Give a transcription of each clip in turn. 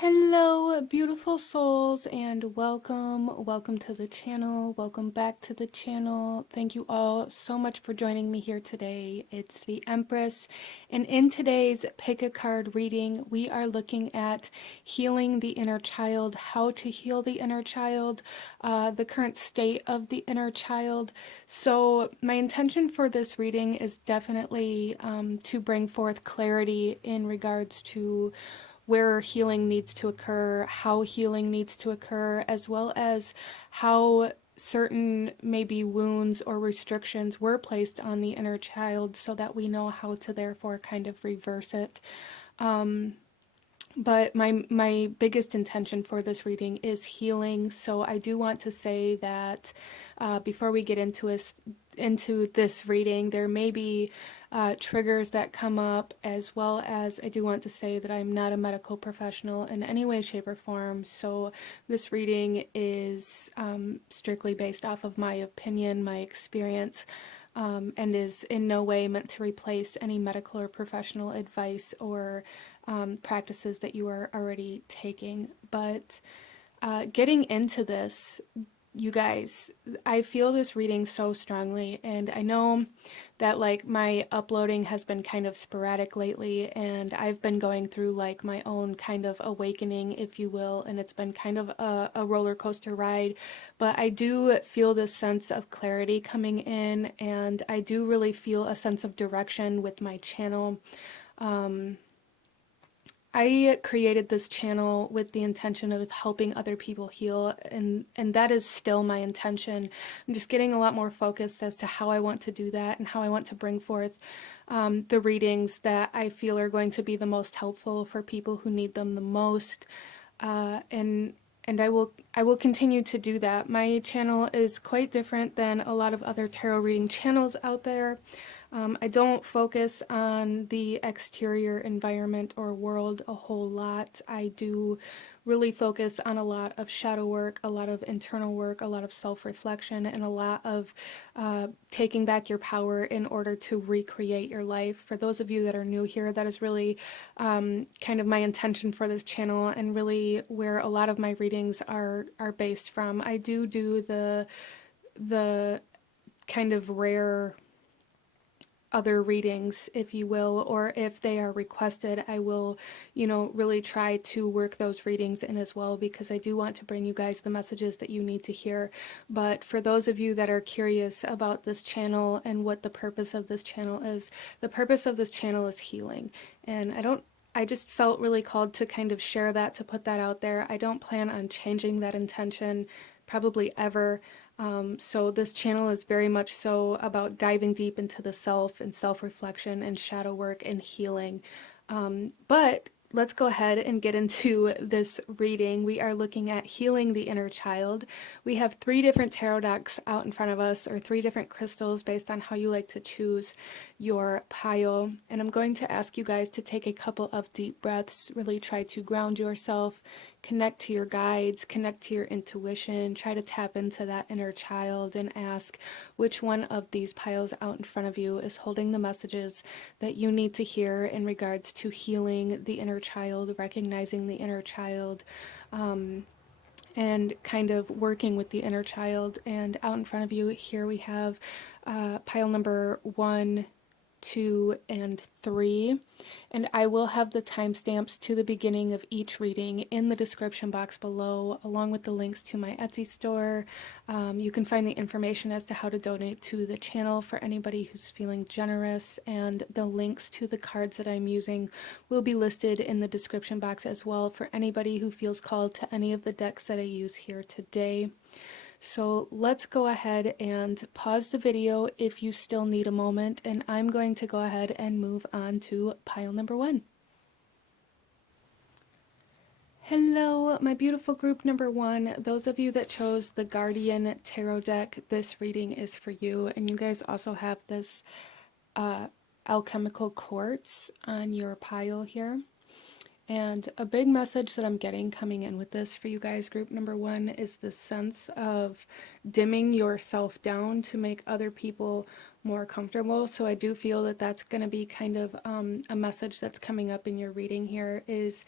Hello, beautiful souls, and welcome to the channel. Welcome back to the channel. Thank you all so much for joining me here today. It's the Empress, and in today's Pick a Card reading, we are looking at healing the inner child, how to heal the inner child, the current state of the inner child. So, my intention for this reading is definitely to bring forth clarity in regards to where healing needs to occur, how healing needs to occur, as well as how certain maybe wounds or restrictions were placed on the inner child so that we know how to therefore kind of reverse it. But my biggest intention for this reading is healing. So I do want to say that before we get into this reading, there may be triggers that come up, as well as I do want to say that I'm not a medical professional in any way, shape, or form. So this reading is strictly based off of my opinion, my experience. And is in no way meant to replace any medical or professional advice or practices that you are already taking. But getting into this, you guys, I feel this reading so strongly, and I know that like my uploading has been kind of sporadic lately, and I've been going through like my own kind of awakening, if you will, and it's been kind of a roller coaster ride. But I do feel this sense of clarity coming in, and I do really feel a sense of direction with my channel. I created this channel with the intention of helping other people heal, and that is still my intention. I'm just getting a lot more focused as to how I want to do that and how I want to bring forth the readings that I feel are going to be the most helpful for people who need them the most. And I will continue to do that. My channel is quite different than a lot of other tarot reading channels out there. I don't focus on the exterior environment or world a whole lot. I do really focus on a lot of shadow work, a lot of internal work, a lot of self-reflection, and a lot of taking back your power in order to recreate your life. For those of you that are new here, that is really kind of my intention for this channel, and really where a lot of my readings are based from. I do the kind of rare other readings, if you will, or if they are requested, I will, really try to work those readings in as well, because I do want to bring you guys the messages that you need to hear. But for those of you that are curious about this channel and what the purpose of this channel is, the purpose of this channel is healing. And I just felt really called to kind of share that, to put that out there. I don't plan on changing that intention, probably ever. So this channel is very much so about diving deep into the self and self-reflection and shadow work and healing. But let's go ahead and get into this reading. We are looking at healing the inner child. We have 3 different tarot decks out in front of us, or 3 different crystals based on how you like to choose your pile. And I'm going to ask you guys to take a couple of deep breaths, really try to ground yourself, connect to your guides, connect to your intuition, try to tap into that inner child and ask which one of these piles out in front of you is holding the messages that you need to hear in regards to healing the inner child, recognizing the inner child, and kind of working with the inner child. And out in front of you here we have pile number 1, 2, and 3, and I will have the timestamps to the beginning of each reading in the description box below, along with the links to my Etsy store. You can find the information as to how to donate to the channel for anybody who's feeling generous, and the links to the cards that I'm using will be listed in the description box as well for anybody who feels called to any of the decks that I use here today. So let's go ahead and pause the video if you still need a moment, and I'm going to go ahead and move on to pile number 1. Hello, my beautiful group number 1. Those of you that chose the Guardian Tarot deck, this reading is for you. And you guys also have this alchemical quartz on your pile here. And a big message that I'm getting coming in with this for you guys, group number 1, is the sense of dimming yourself down to make other people more comfortable. So I do feel that that's going to be kind of a message that's coming up in your reading here, is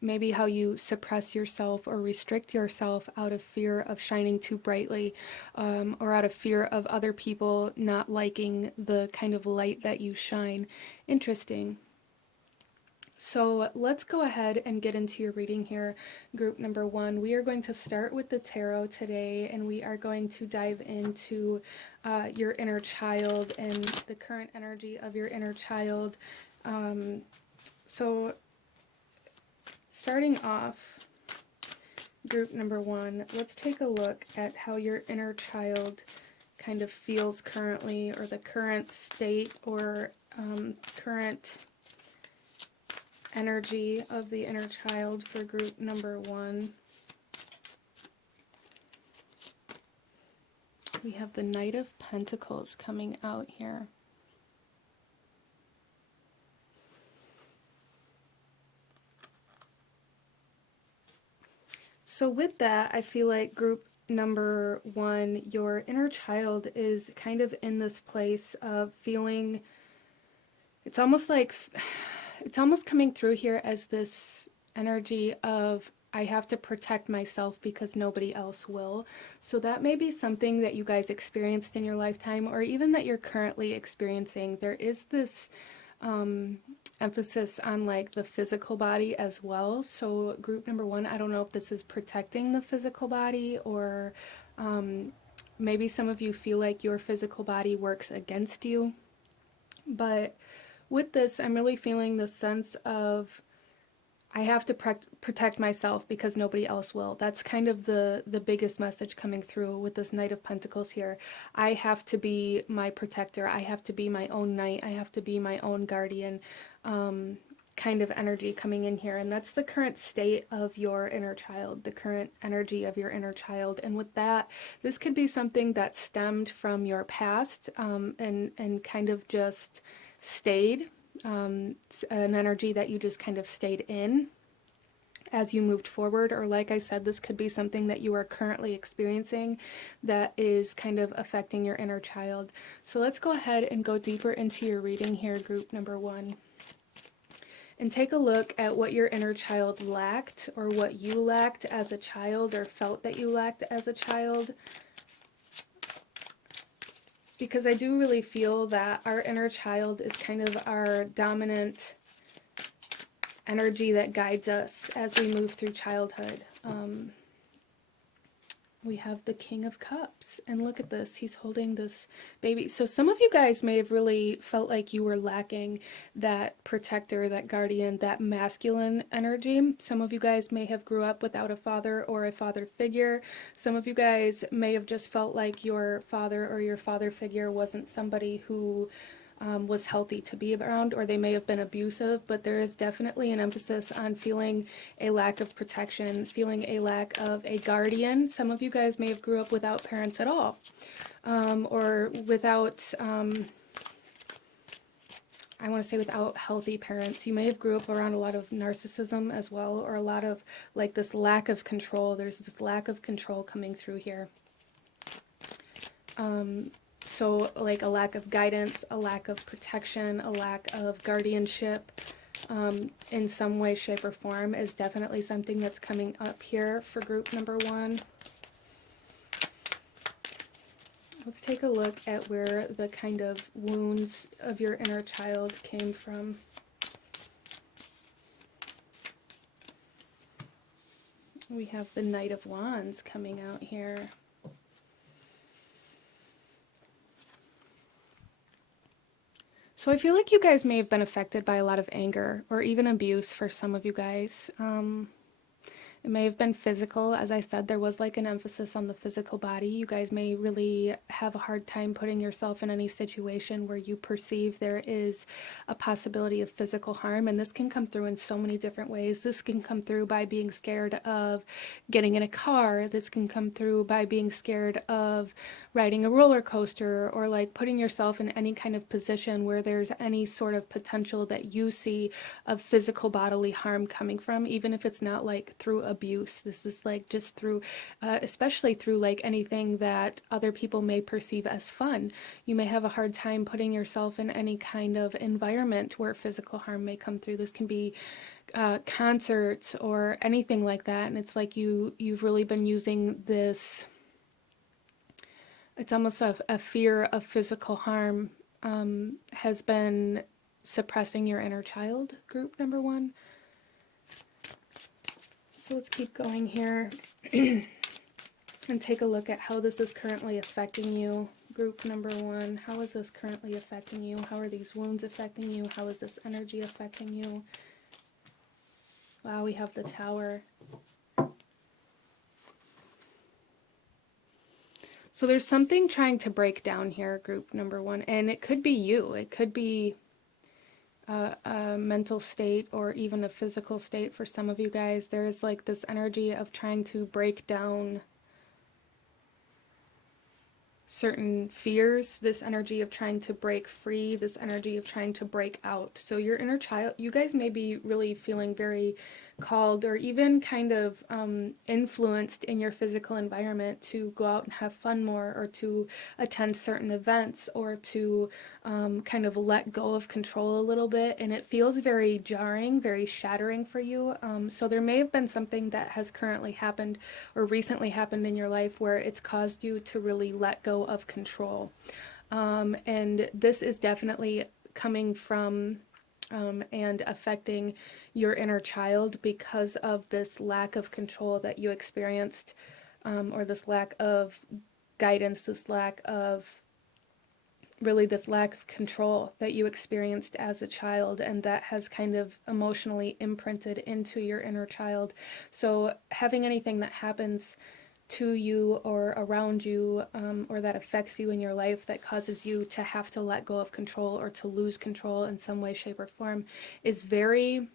maybe how you suppress yourself or restrict yourself out of fear of shining too brightly, or out of fear of other people not liking the kind of light that you shine. Interesting. So let's go ahead and get into your reading here, group number one. We are going to start with the tarot today, and we are going to dive into your inner child and the current energy of your inner child. So starting off, group number one, let's take a look at how your inner child kind of feels currently, or the current state or current energy of the inner child for group number one. We have the Knight of Pentacles coming out here. So with that, I feel like group number one, your inner child is kind of in this place of feeling, it's almost like, it's almost coming through here as this energy of, I have to protect myself because nobody else will. So that may be something that you guys experienced in your lifetime, or even that you're currently experiencing. There is this emphasis on like the physical body as well. So group number one, I don't know if this is protecting the physical body, or maybe some of you feel like your physical body works against you. But with this, I'm really feeling the sense of, I have to protect myself because nobody else will. That's kind of the biggest message coming through with this Knight of Pentacles here. I have to be my protector. I have to be my own knight. I have to be my own guardian, kind of energy coming in here. And that's the current state of your inner child, the current energy of your inner child. And with that, this could be something that stemmed from your past, and kind of just stayed. An energy that you just kind of stayed in as you moved forward, or like I said, this could be something that you are currently experiencing that is kind of affecting your inner child. So let's go ahead and go deeper into your reading here, group number one, and take a look at what your inner child lacked, or what you lacked as a child, or felt that you lacked as a child. Because I do really feel that our inner child is kind of our dominant energy that guides us as we move through childhood. We have the King of Cups, and look at this, he's holding this baby. So some of you guys may have really felt like you were lacking that protector, that guardian, that masculine energy. Some of you guys may have grew up without a father or a father figure. Some of you guys may have just felt like your father or your father figure wasn't somebody who was healthy to be around, or they may have been abusive, but there is definitely an emphasis on feeling a lack of protection, feeling a lack of a guardian. Some of you guys may have grew up without parents at all, or without, I want to say without healthy parents. You may have grew up around a lot of narcissism as well, or a lot of like this lack of control. There's this lack of control coming through here. So like a lack of guidance, a lack of protection, a lack of guardianship in some way, shape, or form is definitely something that's coming up here for group number one. Let's take a look at where the kind of wounds of your inner child came from. We have the Knight of Wands coming out here. So I feel like you guys may have been affected by a lot of anger or even abuse for some of you guys. It may have been physical. As I said, there was like an emphasis on the physical body. You guys may really have a hard time putting yourself in any situation where you perceive there is a possibility of physical harm. And this can come through in so many different ways. This can come through by being scared of getting in a car. This can come through by being scared of riding a roller coaster, or like putting yourself in any kind of position where there's any sort of potential that you see of physical bodily harm coming from, even if it's not like through abuse. This is like just through, especially through like anything that other people may perceive as fun. You may have a hard time putting yourself in any kind of environment where physical harm may come through. This can be concerts or anything like that, and it's like you've really been using this. It's almost a fear of physical harm has been suppressing your inner child, group number one. So let's keep going here and take a look at how this is currently affecting you. Group number one, how is this currently affecting you? How are these wounds affecting you? How is this energy affecting you? Wow, we have the Tower. So there's something trying to break down here, group number one, and it could be you. It could be a mental state or even a physical state for some of you guys. There's like this energy of trying to break down certain fears, this energy of trying to break free, this energy of trying to break out. So your inner child, you guys may be really feeling very called or even kind of influenced in your physical environment to go out and have fun more, or to attend certain events, or to kind of let go of control a little bit, and it feels very jarring, very shattering for you. So there may have been something that has currently happened or recently happened in your life where it's caused you to really let go of control. And this is definitely coming from and affecting your inner child because of this lack of control that you experienced, or this lack of guidance, this lack of control that you experienced as a child, and that has kind of emotionally imprinted into your inner child. So having anything that happens to you or around you, or that affects you in your life, that causes you to have to let go of control or to lose control in some way, shape, or form, is very,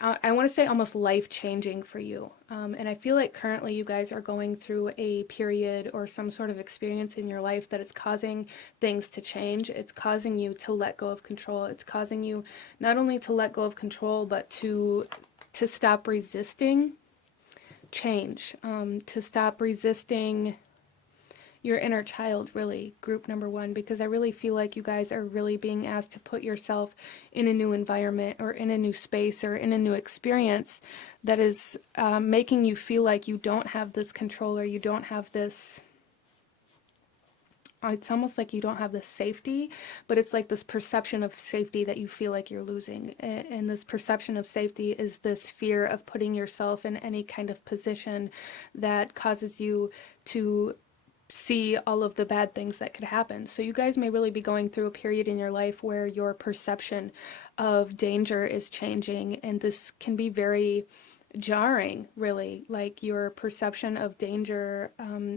I want to say, almost life-changing for you. And I feel like currently you guys are going through a period or some sort of experience in your life that is causing things to change. It's causing you to let go of control. It's causing you not only to let go of control, but to stop resisting change, to stop resisting your inner child, really, group number one, because I really feel like you guys are really being asked to put yourself in a new environment or in a new space or in a new experience that is making you feel like you don't have this control, or you don't have this, it's almost like you don't have this safety, but it's like this perception of safety that you feel like you're losing. And this perception of safety is this fear of putting yourself in any kind of position that causes you to see all of the bad things that could happen. So you guys may really be going through a period in your life where your perception of danger is changing, and this can be very jarring, really. Like your perception of danger,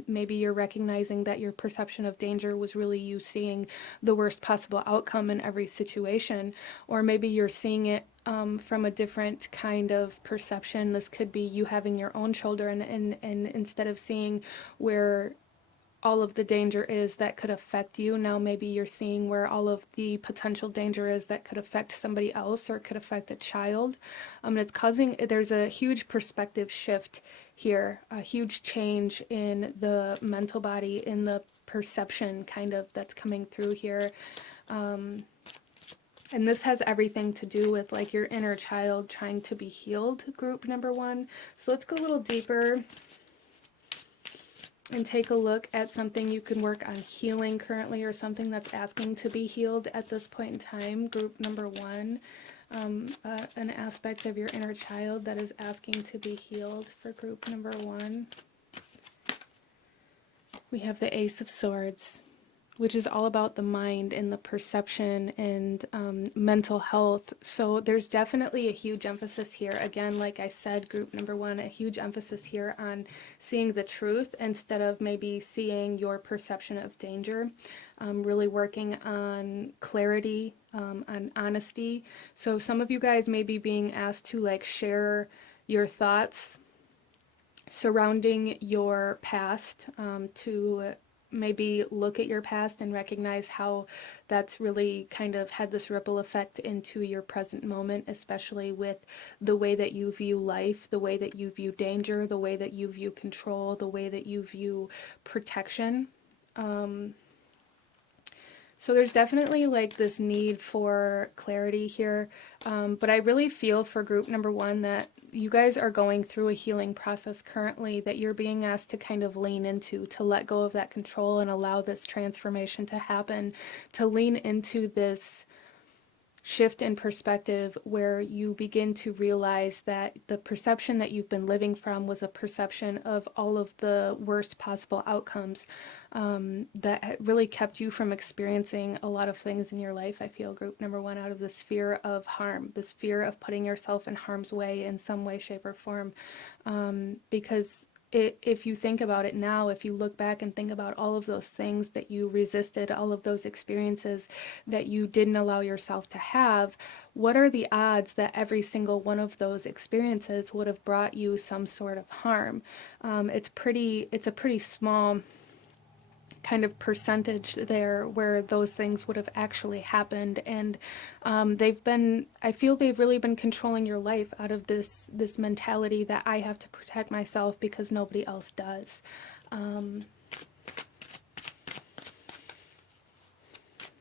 maybe you're recognizing that your perception of danger was really you seeing the worst possible outcome in every situation, or maybe you're seeing it from a different kind of perception. This could be you having your own children, and instead of seeing where all of the danger is that could affect you, now maybe you're seeing where all of the potential danger is that could affect somebody else or could affect a child. And it's causing, there's a huge perspective shift here, a huge change in the mental body, in the perception kind of that's coming through here. And this has everything to do with like your inner child trying to be healed, group number one. So let's go a little deeper and take a look at something you can work on healing currently, or something that's asking to be healed at this point in time, group number one. An aspect of your inner child that is asking to be healed for group number one. We have the Ace of Swords, which is all about the mind and the perception and mental health. So there's definitely a huge emphasis here. Again, like I said, group number one, a huge emphasis here on seeing the truth instead of maybe seeing your perception of danger. Really working on clarity, on honesty. So some of you guys may be being asked to like share your thoughts surrounding your past, to maybe look at your past and recognize how that's really kind of had this ripple effect into your present moment, especially with the way that you view life, the way that you view danger, the way that you view control, the way that you view protection. So there's definitely like this need for clarity here, but I really feel for group number one that you guys are going through a healing process currently that you're being asked to kind of lean into, to let go of that control and allow this transformation to happen, to lean into this shift in perspective where you begin to realize that the perception that you've been living from was a perception of all of the worst possible outcomes, that really kept you from experiencing a lot of things in your life. I feel group number one, out of this fear of harm, this fear of putting yourself in harm's way in some way, shape, or form, because if you think about it now, if you look back and think about all of those things that you resisted, all of those experiences that you didn't allow yourself to have, what are the odds that every single one of those experiences would have brought you some sort of harm? It's a pretty small kind of percentage there where those things would have actually happened, and I feel they've really been controlling your life out of this mentality that I have to protect myself because nobody else does.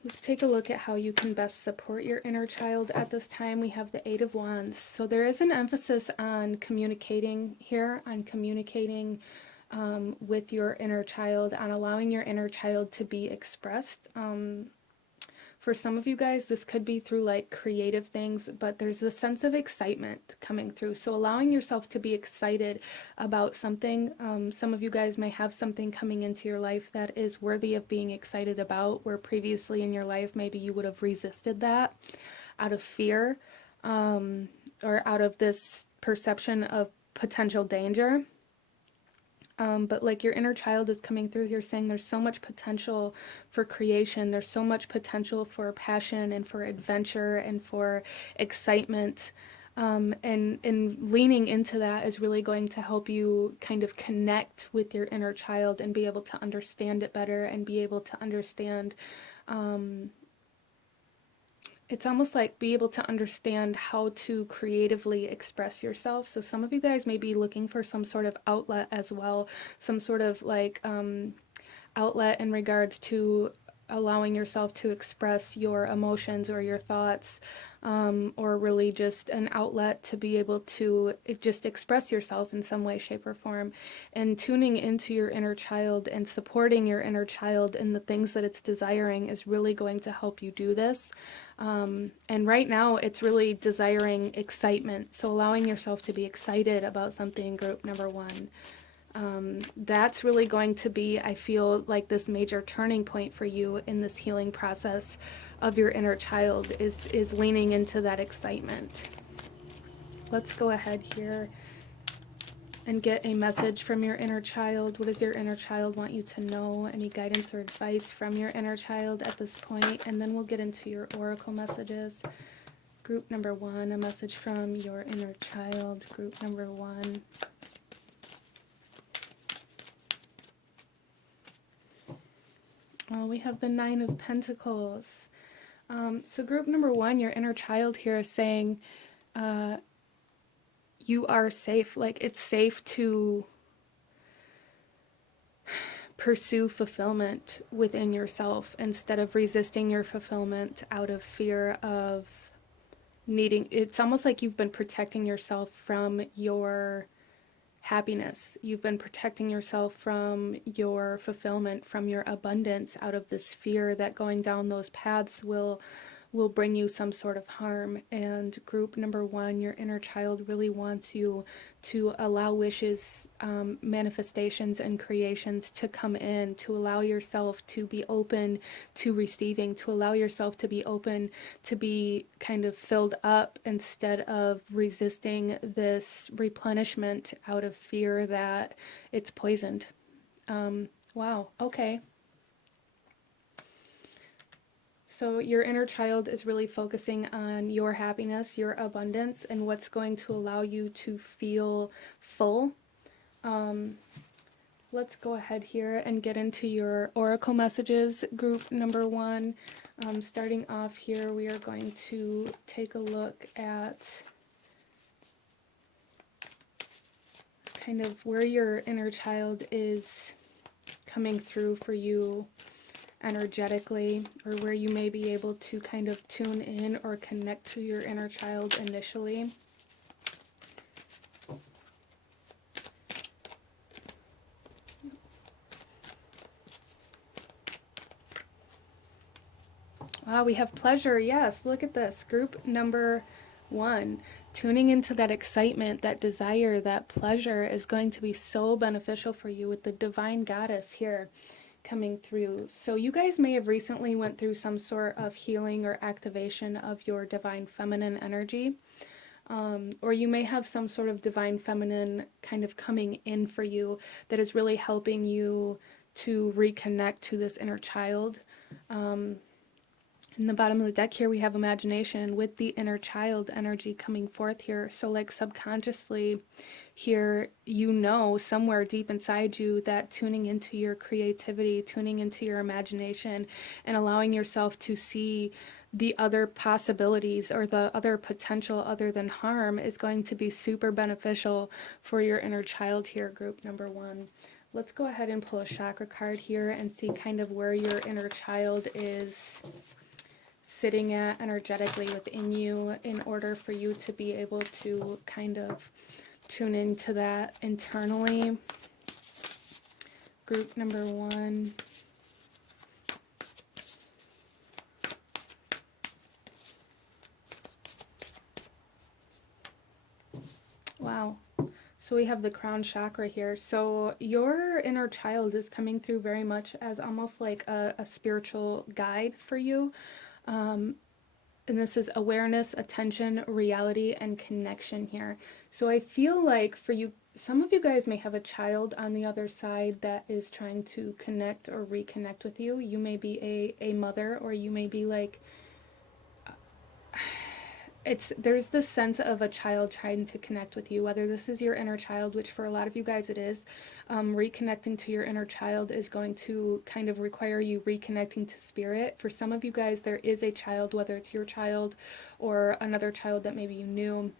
Let's take a look at how you can best support your inner child at this time. We have the Eight of Wands. So there is an emphasis on communicating here, on communicating with your inner child, on allowing your inner child to be expressed. For some of you guys, this could be through like creative things, but there's a sense of excitement coming through. So allowing yourself to be excited about something. Some of you guys may have something coming into your life that is worthy of being excited about, where previously in your life, maybe you would have resisted that out of fear, or out of this perception of potential danger. But like your inner child is coming through here saying there's so much potential for creation, there's so much potential for passion and for adventure and for excitement. And leaning into that is really going to help you kind of connect with your inner child and be able to understand it better and be able to understand, it's almost like be able to understand how to creatively express yourself. So some of you guys may be looking for some sort of outlet as well, some sort of like outlet in regards to allowing yourself to express your emotions or your thoughts, or really just an outlet to be able to just express yourself in some way, shape, or form. And tuning into your inner child and supporting your inner child in the things that it's desiring is really going to help you do this. And right now it's really desiring excitement. So allowing yourself to be excited about something, group number one. That's really going to be, I feel like, this major turning point for you in this healing process of your inner child is leaning into that excitement. Let's go ahead here and get a message from your inner child. What does your inner child want you to know? Any guidance or advice from your inner child at this point? And then we'll get into your oracle messages. Group number one, a message from your inner child. Group number one. Oh, we have the Nine of Pentacles. So group number one, your inner child here is saying you are safe. Like, it's safe to pursue fulfillment within yourself instead of resisting your fulfillment out of fear of needing. It's almost like you've been protecting yourself from your happiness. You've been protecting yourself from your fulfillment, from your abundance, out of this fear that going down those paths will bring you some sort of harm. And group number one, your inner child really wants you to allow wishes, manifestations, and creations to come in, to allow yourself to be open to receiving, to allow yourself to be open to be kind of filled up instead of resisting this replenishment out of fear that it's poisoned. Wow, okay. So your inner child is really focusing on your happiness, your abundance, and what's going to allow you to feel full. Let's go ahead here and get into your oracle messages, group number one. Starting off here, we are going to take a look at kind of where your inner child is coming through for you energetically, or where you may be able to kind of tune in or connect to your inner child initially. Wow, we have pleasure. Yes, look at this. Group number 1. Tuning into that excitement, that desire, that pleasure is going to be so beneficial for you with the divine goddess here coming through. So you guys may have recently went through some sort of healing or activation of your divine feminine energy. Or you may have some sort of divine feminine kind of coming in for you that is really helping you to reconnect to this inner child. In the bottom of the deck here, we have imagination with the inner child energy coming forth here. So like subconsciously here, you know, somewhere deep inside you that tuning into your creativity, tuning into your imagination, and allowing yourself to see the other possibilities or the other potential other than harm is going to be super beneficial for your inner child here, group number 1. Let's go ahead and pull a chakra card here and see kind of where your inner child is sitting at energetically within you in order for you to be able to kind of tune into that internally. Group number 1. Wow. So we have the crown chakra here. So your inner child is coming through very much as almost like a spiritual guide for you. And this is awareness, attention, reality, and connection here. So I feel like for you, some of you guys may have a child on the other side that is trying to connect or reconnect with you. You may be a mother, or you may be like, there's this sense of a child trying to connect with you, whether this is your inner child, which for a lot of you guys it is. Reconnecting to your inner child is going to kind of require you reconnecting to spirit. For some of you guys, there is a child, whether it's your child or another child that maybe you knew,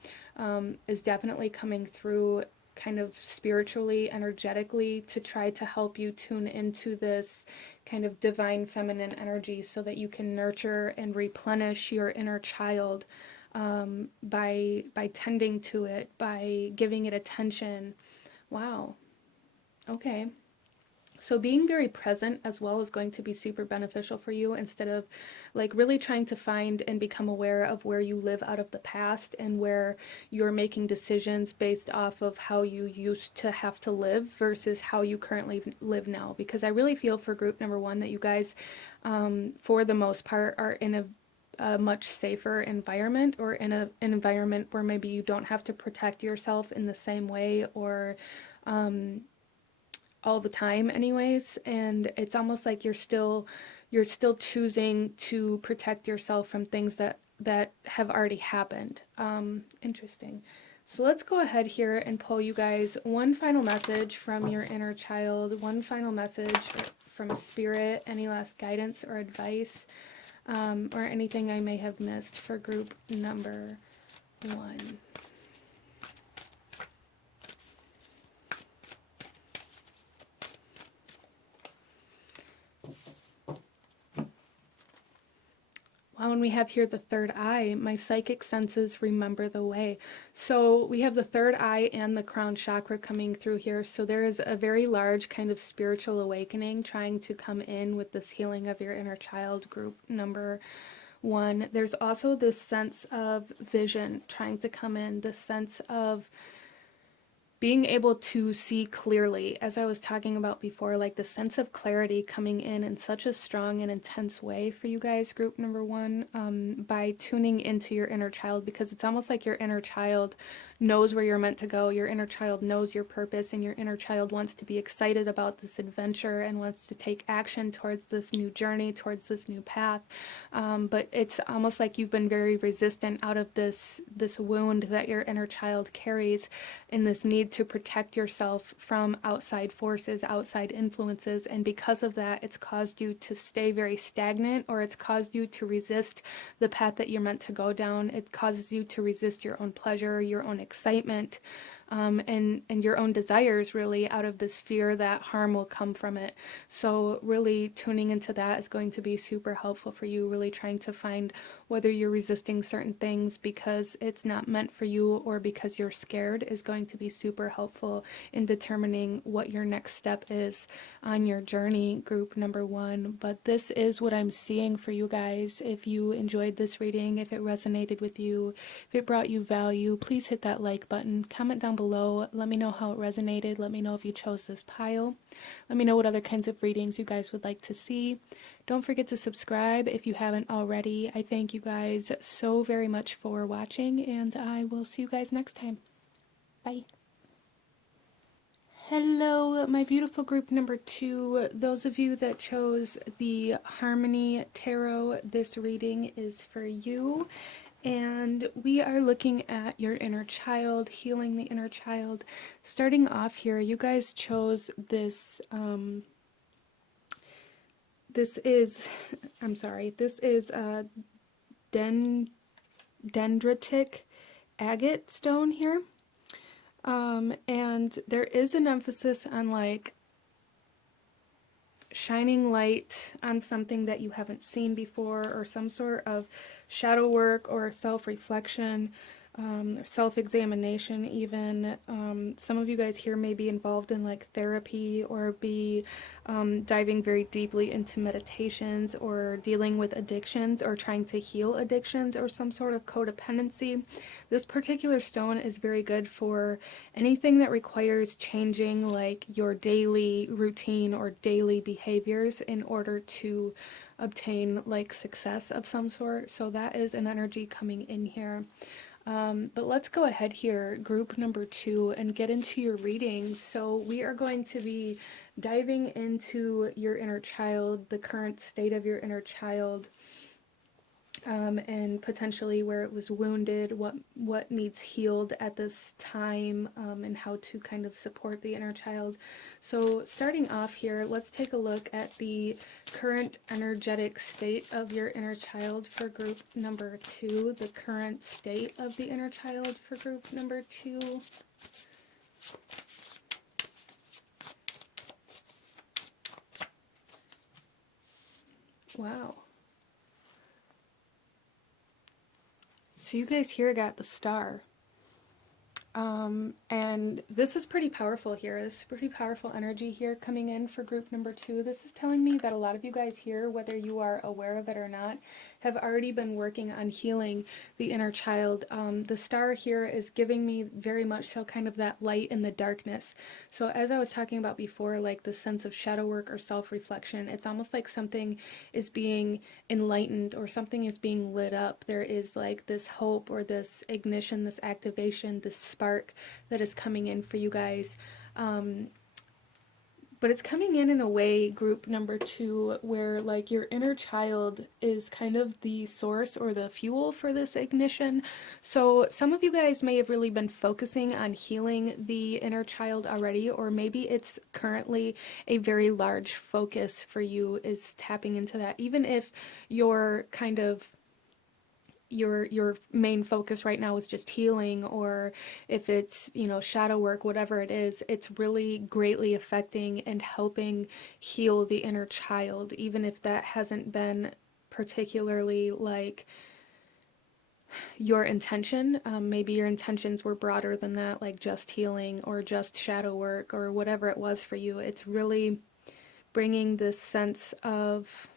is definitely coming through kind of spiritually, energetically, to try to help you tune into this kind of divine feminine energy so that you can nurture and replenish your inner child. By tending to it, by giving it attention. Wow. Okay. So being very present as well is going to be super beneficial for you, instead of like really trying to find and become aware of where you live out of the past and where you're making decisions based off of how you used to have to live versus how you currently live now. Because I really feel for group number 1 that you guys, for the most part, are in a much safer environment, or in an environment where maybe you don't have to protect yourself in the same way, or all the time anyways, and it's almost like you're still choosing to protect yourself from things that have already happened. Interesting. So let's go ahead here and pull you guys one final message from your inner child, one final message from spirit, any last guidance or advice, or anything I may have missed for group number 1. Wow, and we have here the third eye. My psychic senses remember the way. So we have the third eye and the crown chakra coming through here. So there is a very large kind of spiritual awakening trying to come in with this healing of your inner child, group number 1. There's also this sense of vision trying to come in, this sense of being able to see clearly, as I was talking about before, like the sense of clarity coming in such a strong and intense way for you guys, group number 1, by tuning into your inner child, because it's almost like your inner child knows where you're meant to go. Your inner child knows your purpose, and your inner child wants to be excited about this adventure and wants to take action towards this new journey, towards this new path. But it's almost like you've been very resistant out of this wound that your inner child carries, in this need to protect yourself from outside forces, outside influences, and because of that, it's caused you to stay very stagnant, or it's caused you to resist the path that you're meant to go down. It causes you to resist your own pleasure, your own excitement, and your own desires, really, out of this fear that harm will come from it. So really tuning into that is going to be super helpful for you, really trying to find whether you're resisting certain things because it's not meant for you or because you're scared is going to be super helpful in determining what your next step is on your journey, group number 1. But this is what I'm seeing for you guys. If you enjoyed this reading, if it resonated with you, if it brought you value, please hit that like button. Comment down below. Let me know how it resonated. Let me know if you chose this pile. Let me know what other kinds of readings you guys would like to see. Don't forget to subscribe if you haven't already. I thank you guys so very much for watching, and I will see you guys next time. Bye. Hello, my beautiful group number 2. Those of you that chose the Harmony Tarot, this reading is for you. And we are looking at your inner child, healing the inner child. Starting off here, you guys chose this, this is dendritic agate stone here. And there is an emphasis on like shining light on something that you haven't seen before, or some sort of shadow work or self-reflection, self-examination even. Some of you guys here may be involved in like therapy or be diving very deeply into meditations or dealing with addictions or trying to heal addictions or some sort of codependency. This particular stone is very good for anything that requires changing like your daily routine or daily behaviors in order to obtain like success of some sort. So that is an energy coming in here. But let's go ahead here, group number 2, and get into your reading. So we are going to be diving into your inner child, the current state of your inner child, and potentially where it was wounded, what needs healed at this time, and how to kind of support the inner child. So starting off here, let's take a look at the current energetic state of your inner child for group number 2, the current state of the inner child for group number 2. Wow. So you guys here got the star. And this is pretty powerful here. This is pretty powerful energy here coming in for group number 2. This is telling me that a lot of you guys here, whether you are aware of it or not, have already been working on healing the inner child. The star here is giving me very much so kind of that light in the darkness. So as I was talking about before, like the sense of shadow work or self-reflection, it's almost like something is being enlightened or something is being lit up. There is like this hope or this ignition, this activation, this spark that is coming in for you guys. But it's coming in a way, group number 2, where like your inner child is kind of the source or the fuel for this ignition. So some of you guys may have really been focusing on healing the inner child already, or maybe it's currently a very large focus for you is tapping into that. Even if you're kind of your main focus right now is just healing, or if it's, you know, shadow work, whatever it is, it's really greatly affecting and helping heal the inner child, even if that hasn't been particularly like your intention. Maybe your intentions were broader than that, like just healing or just shadow work or whatever it was for you. It's really bringing this sense of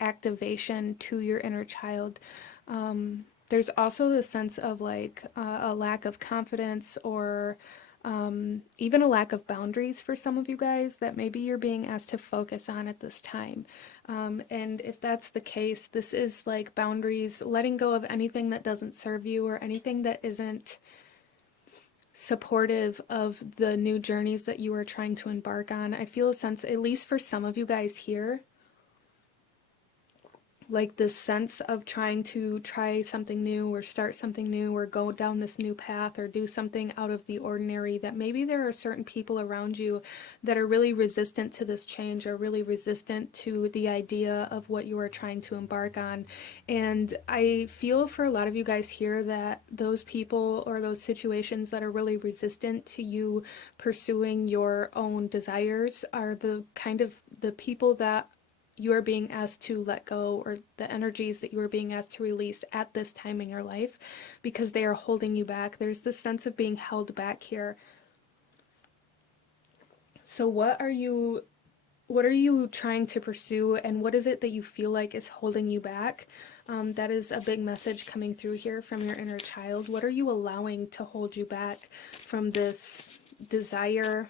activation to your inner child. There's also the sense of like a lack of confidence or even a lack of boundaries for some of you guys that maybe you're being asked to focus on at this time. And if that's the case, this is like boundaries, letting go of anything that doesn't serve you or anything that isn't supportive of the new journeys that you are trying to embark on. I feel a sense, at least for some of you guys here, like this sense of trying to try something new or start something new or go down this new path or do something out of the ordinary, that maybe there are certain people around you that are really resistant to this change or really resistant to the idea of what you are trying to embark on. And I feel for a lot of you guys here that those people or those situations that are really resistant to you pursuing your own desires are the kind of the people that you are being asked to let go, or the energies that you are being asked to release at this time in your life, because they are holding you back. There's this sense of being held back here. So what are you trying to pursue, and what is it that you feel like is holding you back? That is a big message coming through here from your inner child. What are you allowing to hold you back from this desire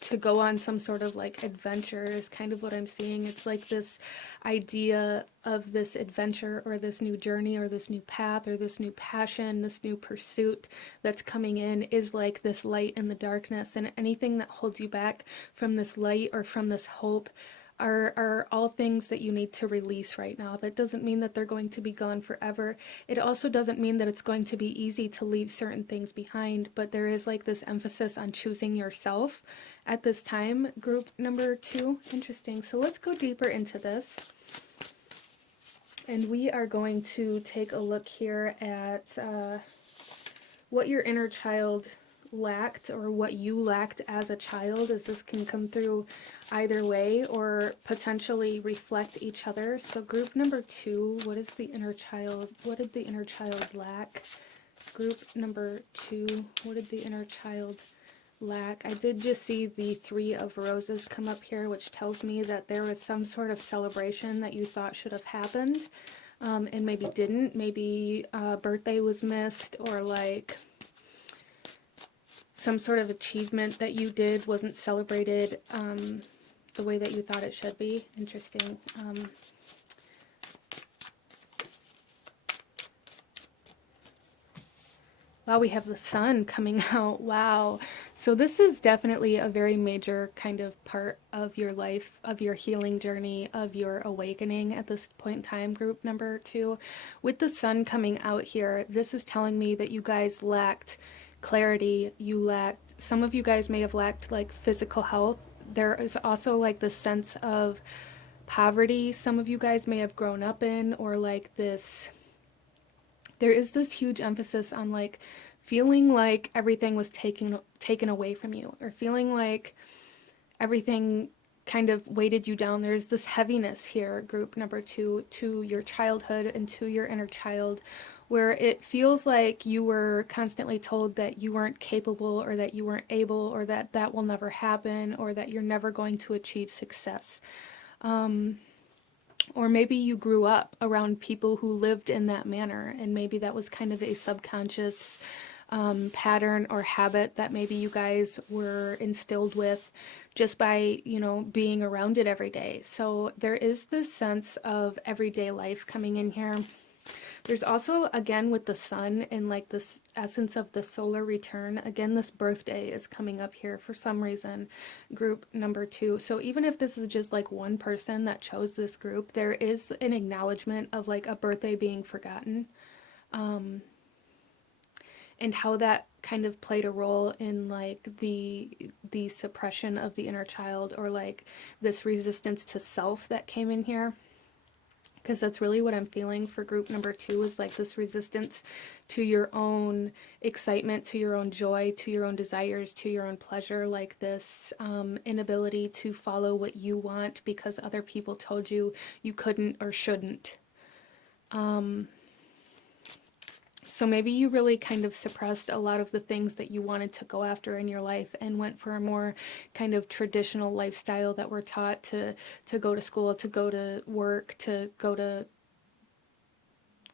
to go on some sort of like adventure? Is kind of what I'm seeing. It's like this idea of this adventure or this new journey or this new path or this new passion, this new pursuit that's coming in is like this light in the darkness, and anything that holds you back from this light or from this hope are all things that you need to release right now. That doesn't mean that they're going to be gone forever. It also doesn't mean that it's going to be easy to leave certain things behind, but there is like this emphasis on choosing yourself at this time, group number 2. Interesting. So let's go deeper into this. And we are going to take a look here at what your inner child lacked, or what you lacked as a child, as this can come through either way or potentially reflect each other. So group number 2, what is the inner child? What did the inner child lack? Group number 2, what did the inner child lack? I did just see the 3 of roses come up here, which tells me that there was some sort of celebration that you thought should have happened, and maybe didn't. Maybe a birthday was missed, or like some sort of achievement that you did wasn't celebrated the way that you thought it should be. Interesting. Wow, we have the sun coming out. Wow. So this is definitely a very major kind of part of your life, of your healing journey, of your awakening at this point in time, group number 2. With the sun coming out here, this is telling me that you guys lacked clarity. You lacked, some of you guys may have lacked like physical health. There is also like the sense of poverty some of you guys may have grown up in, or like this, there is this huge emphasis on like feeling like everything was taken away from you, or feeling like everything kind of weighted you down. There's this heaviness here, group number 2, to your childhood and to your inner child, where it feels like you were constantly told that you weren't capable, or that you weren't able, or that that will never happen, or that you're never going to achieve success. Or maybe you grew up around people who lived in that manner, and maybe that was kind of a subconscious pattern or habit that maybe you guys were instilled with just by, you know, being around it every day. So there is this sense of everyday life coming in here. There's also, again, with the sun and like this essence of the solar return, again, this birthday is coming up here for some reason, group number 2. So even if this is just like one person that chose this group, there is an acknowledgement of like a birthday being forgotten, and how that kind of played a role in like the suppression of the inner child, or like this resistance to self that came in here. Because that's really what I'm feeling for group number 2, is like this resistance to your own excitement, to your own joy, to your own desires, to your own pleasure, like this inability to follow what you want because other people told you you couldn't or shouldn't. So maybe you really kind of suppressed a lot of the things that you wanted to go after in your life, and went for a more kind of traditional lifestyle that we're taught to go to school, to go to work, to go to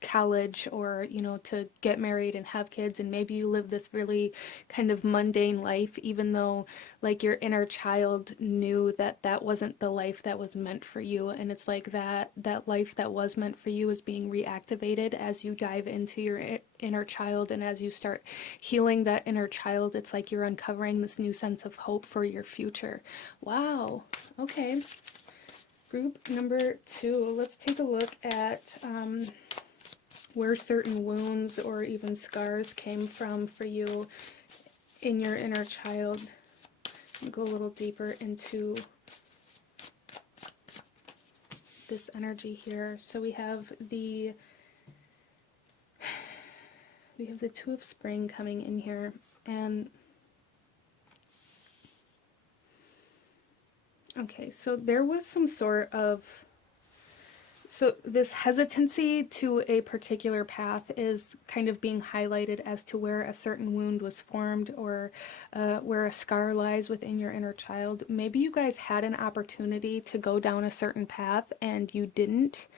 college, or, you know, to get married and have kids. And maybe you live this really kind of mundane life, even though like your inner child knew that that wasn't the life that was meant for you. And it's like that life that was meant for you is being reactivated as you dive into your inner child, and as you start healing that inner child, it's like you're uncovering this new sense of hope for your future. Wow. Okay. Group number 2, let's take a look at where certain wounds or even scars came from for you in your inner child. I'll go a little deeper into this energy here. So we have the Two of Spring coming in here, and okay, so there was some sort of, so this hesitancy to a particular path is kind of being highlighted as to where a certain wound was formed, or where a scar lies within your inner child. Maybe you guys had an opportunity to go down a certain path and you didn't.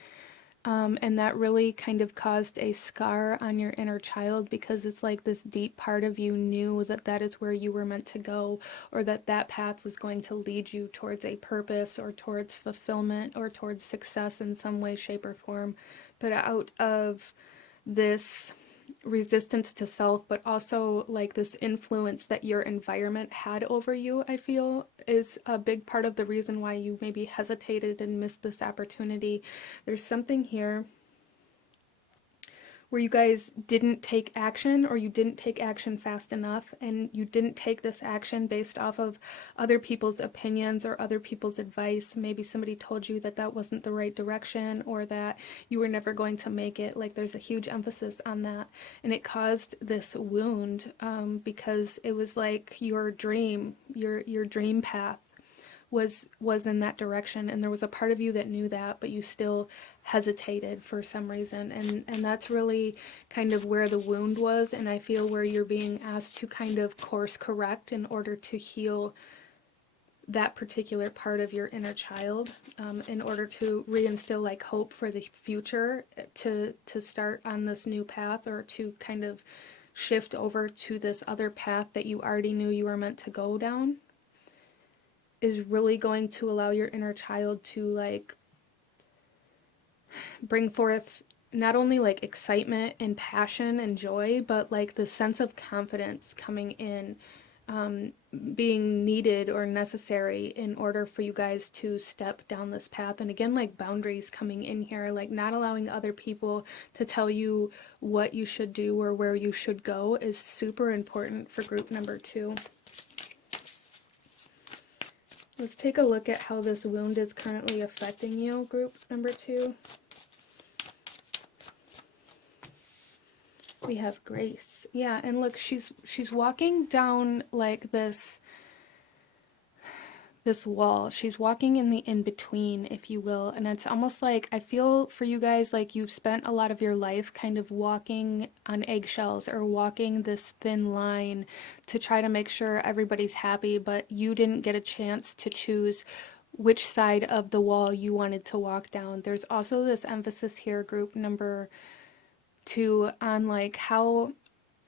And that really kind of caused a scar on your inner child, because it's like this deep part of you knew that that is where you were meant to go, or that that path was going to lead you towards a purpose or towards fulfillment or towards success in some way, shape, or form. But out of this resistance to self, but also like this influence that your environment had over you, I feel is a big part of the reason why you maybe hesitated and missed this opportunity. There's something here where you guys didn't take action, or you didn't take action fast enough, and you didn't take this action based off of other people's opinions or other people's advice. Maybe somebody told you that that wasn't the right direction, or that you were never going to make it. Like, there's a huge emphasis on that, and it caused this wound, because it was like your dream path was in that direction, and there was a part of you that knew that, but you still hesitated for some reason, and that's really kind of where the wound was. And I feel where you're being asked to kind of course correct in order to heal that particular part of your inner child, in order to reinstill like hope for the future, to start on this new path, or to kind of shift over to this other path that you already knew you were meant to go down, is really going to allow your inner child to like bring forth not only like excitement and passion and joy, but like the sense of confidence coming in, being needed or necessary in order for you guys to step down this path. And again, like boundaries coming in here, like not allowing other people to tell you what you should do or where you should go, is super important for group number 2. Let's take a look at how this wound is currently affecting you, group number 2. We have Grace. Yeah, and look, she's walking down like this wall. She's walking in the in-between, if you will, and it's almost like, I feel for you guys like you've spent a lot of your life kind of walking on eggshells, or walking this thin line to try to make sure everybody's happy, but you didn't get a chance to choose which side of the wall you wanted to walk down. There's also this emphasis here, group number 2, on like how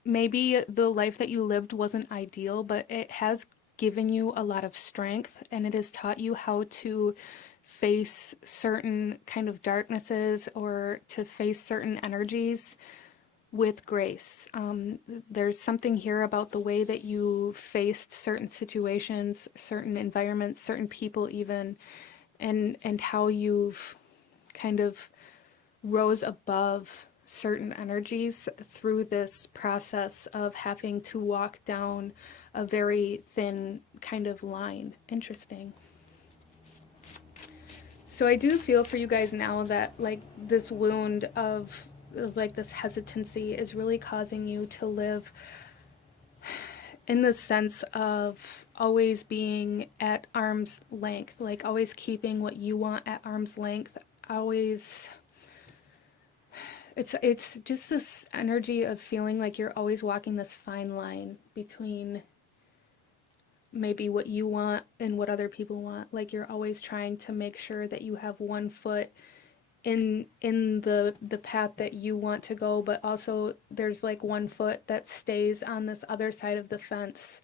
maybe the life that you lived wasn't ideal, but it has given you a lot of strength, and it has taught you how to face certain kind of darknesses, or to face certain energies with grace. There's something here about the way that you faced certain situations, certain environments, certain people even, and how you've kind of rose above certain energies through this process of having to walk down a very thin kind of line. Interesting. So I do feel for you guys now that like this wound of like this hesitancy is really causing you to live in the sense of always being at arm's length, like always keeping what you want at arm's length, always. It's just this energy of feeling like you're always walking this fine line between maybe what you want and what other people want. Like you're always trying to make sure that you have one foot in the path that you want to go, but also there's like one foot that stays on this other side of the fence,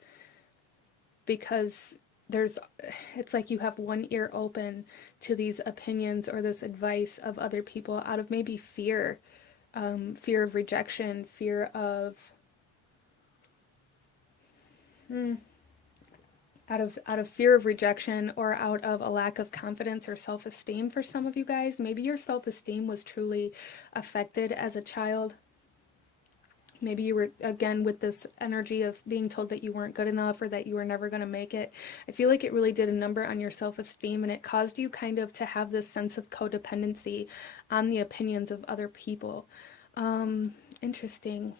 because it's like you have one ear open to these opinions or this advice of other people out of maybe fear. Fear of rejection, fear of out of fear of rejection or out of a lack of confidence or self-esteem for some of you guys. Maybe your self-esteem was truly affected as a child. Maybe you were, again, with this energy of being told that you weren't good enough or that you were never going to make it. I feel like it really did a number on your self-esteem, and it caused you kind of to have this sense of codependency on the opinions of other people. Interesting.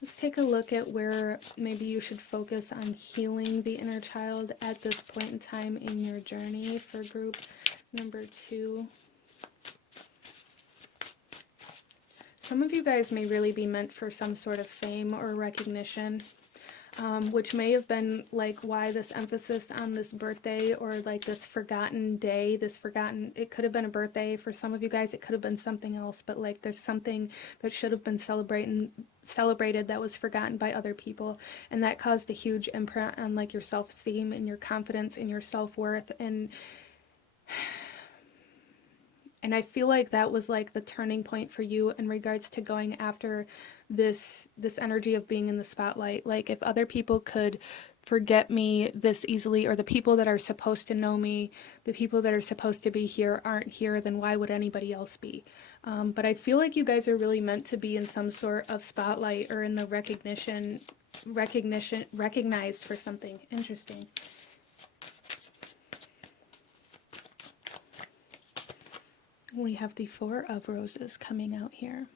Let's take a look at where maybe you should focus on healing the inner child at this point in time in your journey for group number 2. Some of you guys may really be meant for some sort of fame or recognition, which may have been like why this emphasis on this birthday or like this forgotten day, it could have been a birthday for some of you guys, it could have been something else, but like there's something that should have been celebrated that was forgotten by other people, and that caused a huge imprint on like your self-esteem and your confidence and your self-worth, and I feel like that was like the turning point for you in regards to going after this energy of being in the spotlight. Like, if other people could forget me this easily, or the people that are supposed to know me, the people that are supposed to be here aren't here, then why would anybody else be? But I feel like you guys are really meant to be in some sort of spotlight or in the recognized for something. Interesting. We have the 4 of Roses coming out here.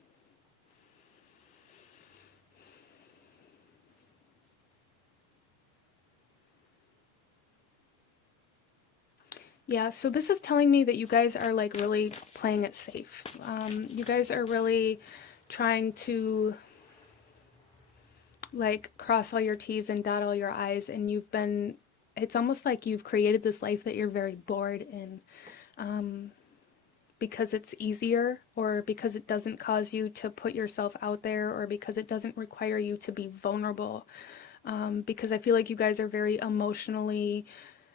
Yeah, so this is telling me that you guys are like really playing it safe. You guys are really trying to like cross all your T's and dot all your I's, and it's almost like you've created this life that you're very bored in. Because it's easier, or because it doesn't cause you to put yourself out there, or because it doesn't require you to be vulnerable. Because I feel like you guys are very emotionally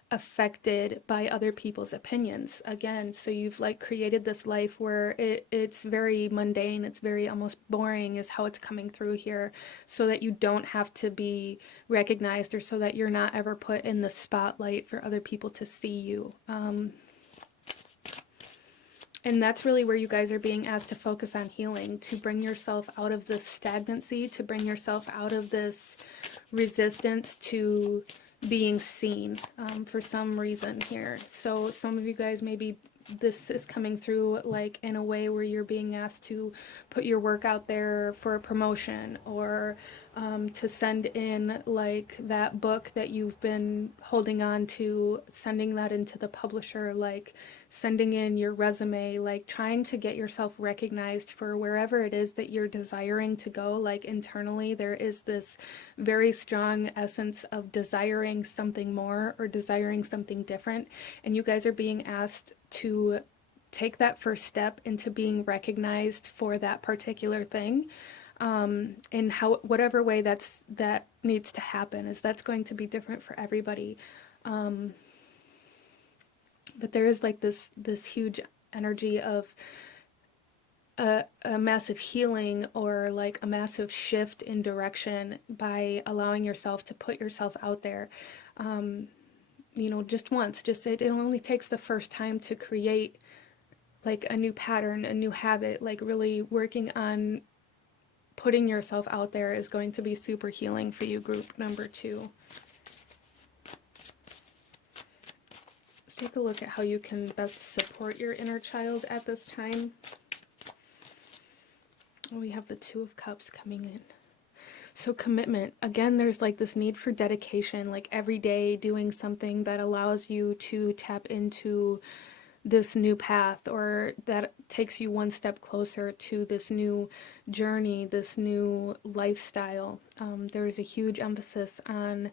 affected by other people's opinions. Again, so you've like created this life where it's very mundane, it's very almost boring is how it's coming through here, so that you don't have to be recognized, or so that you're not ever put in the spotlight for other people to see you. And that's really where you guys are being asked to focus on healing, to bring yourself out of this stagnancy, to bring yourself out of this resistance to being seen for some reason here. So some of you guys, maybe this is coming through like in a way where you're being asked to put your work out there for a promotion, or to send in like that book that you've been holding on to, sending that into the publisher, like sending in your resume, like trying to get yourself recognized for wherever it is that you're desiring to go. Like internally, there is this very strong essence of desiring something more or desiring something different, and you guys are being asked to take that first step into being recognized for that particular thing. In whatever way that needs to happen, is that's going to be different for everybody. But there is like this huge energy of a massive healing, or like a massive shift in direction by allowing yourself to put yourself out there. Just once, it only takes the first time to create like a new pattern, a new habit. Like really working on putting yourself out there is going to be super healing for you, group number 2. Let's take a look at how you can best support your inner child at this time. We have the 2 of Cups coming in. So commitment, again, there's like this need for dedication, like every day doing something that allows you to tap into this new path, or that takes you one step closer to this new journey, this new lifestyle. There's a huge emphasis on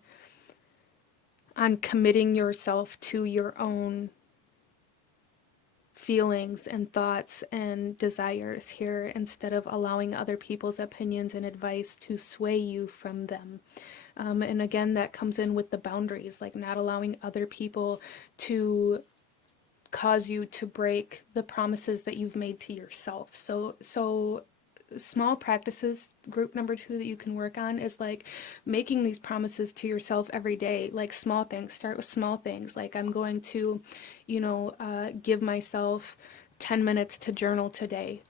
committing yourself to your own feelings and thoughts and desires here, instead of allowing other people's opinions and advice to sway you from them. And again, that comes in with the boundaries, like not allowing other people to cause you to break the promises that you've made to yourself. So small practices, group number 2, that you can work on is like making these promises to yourself every day, like small things. Start with small things, like I'm going to, give myself 10 minutes to journal today.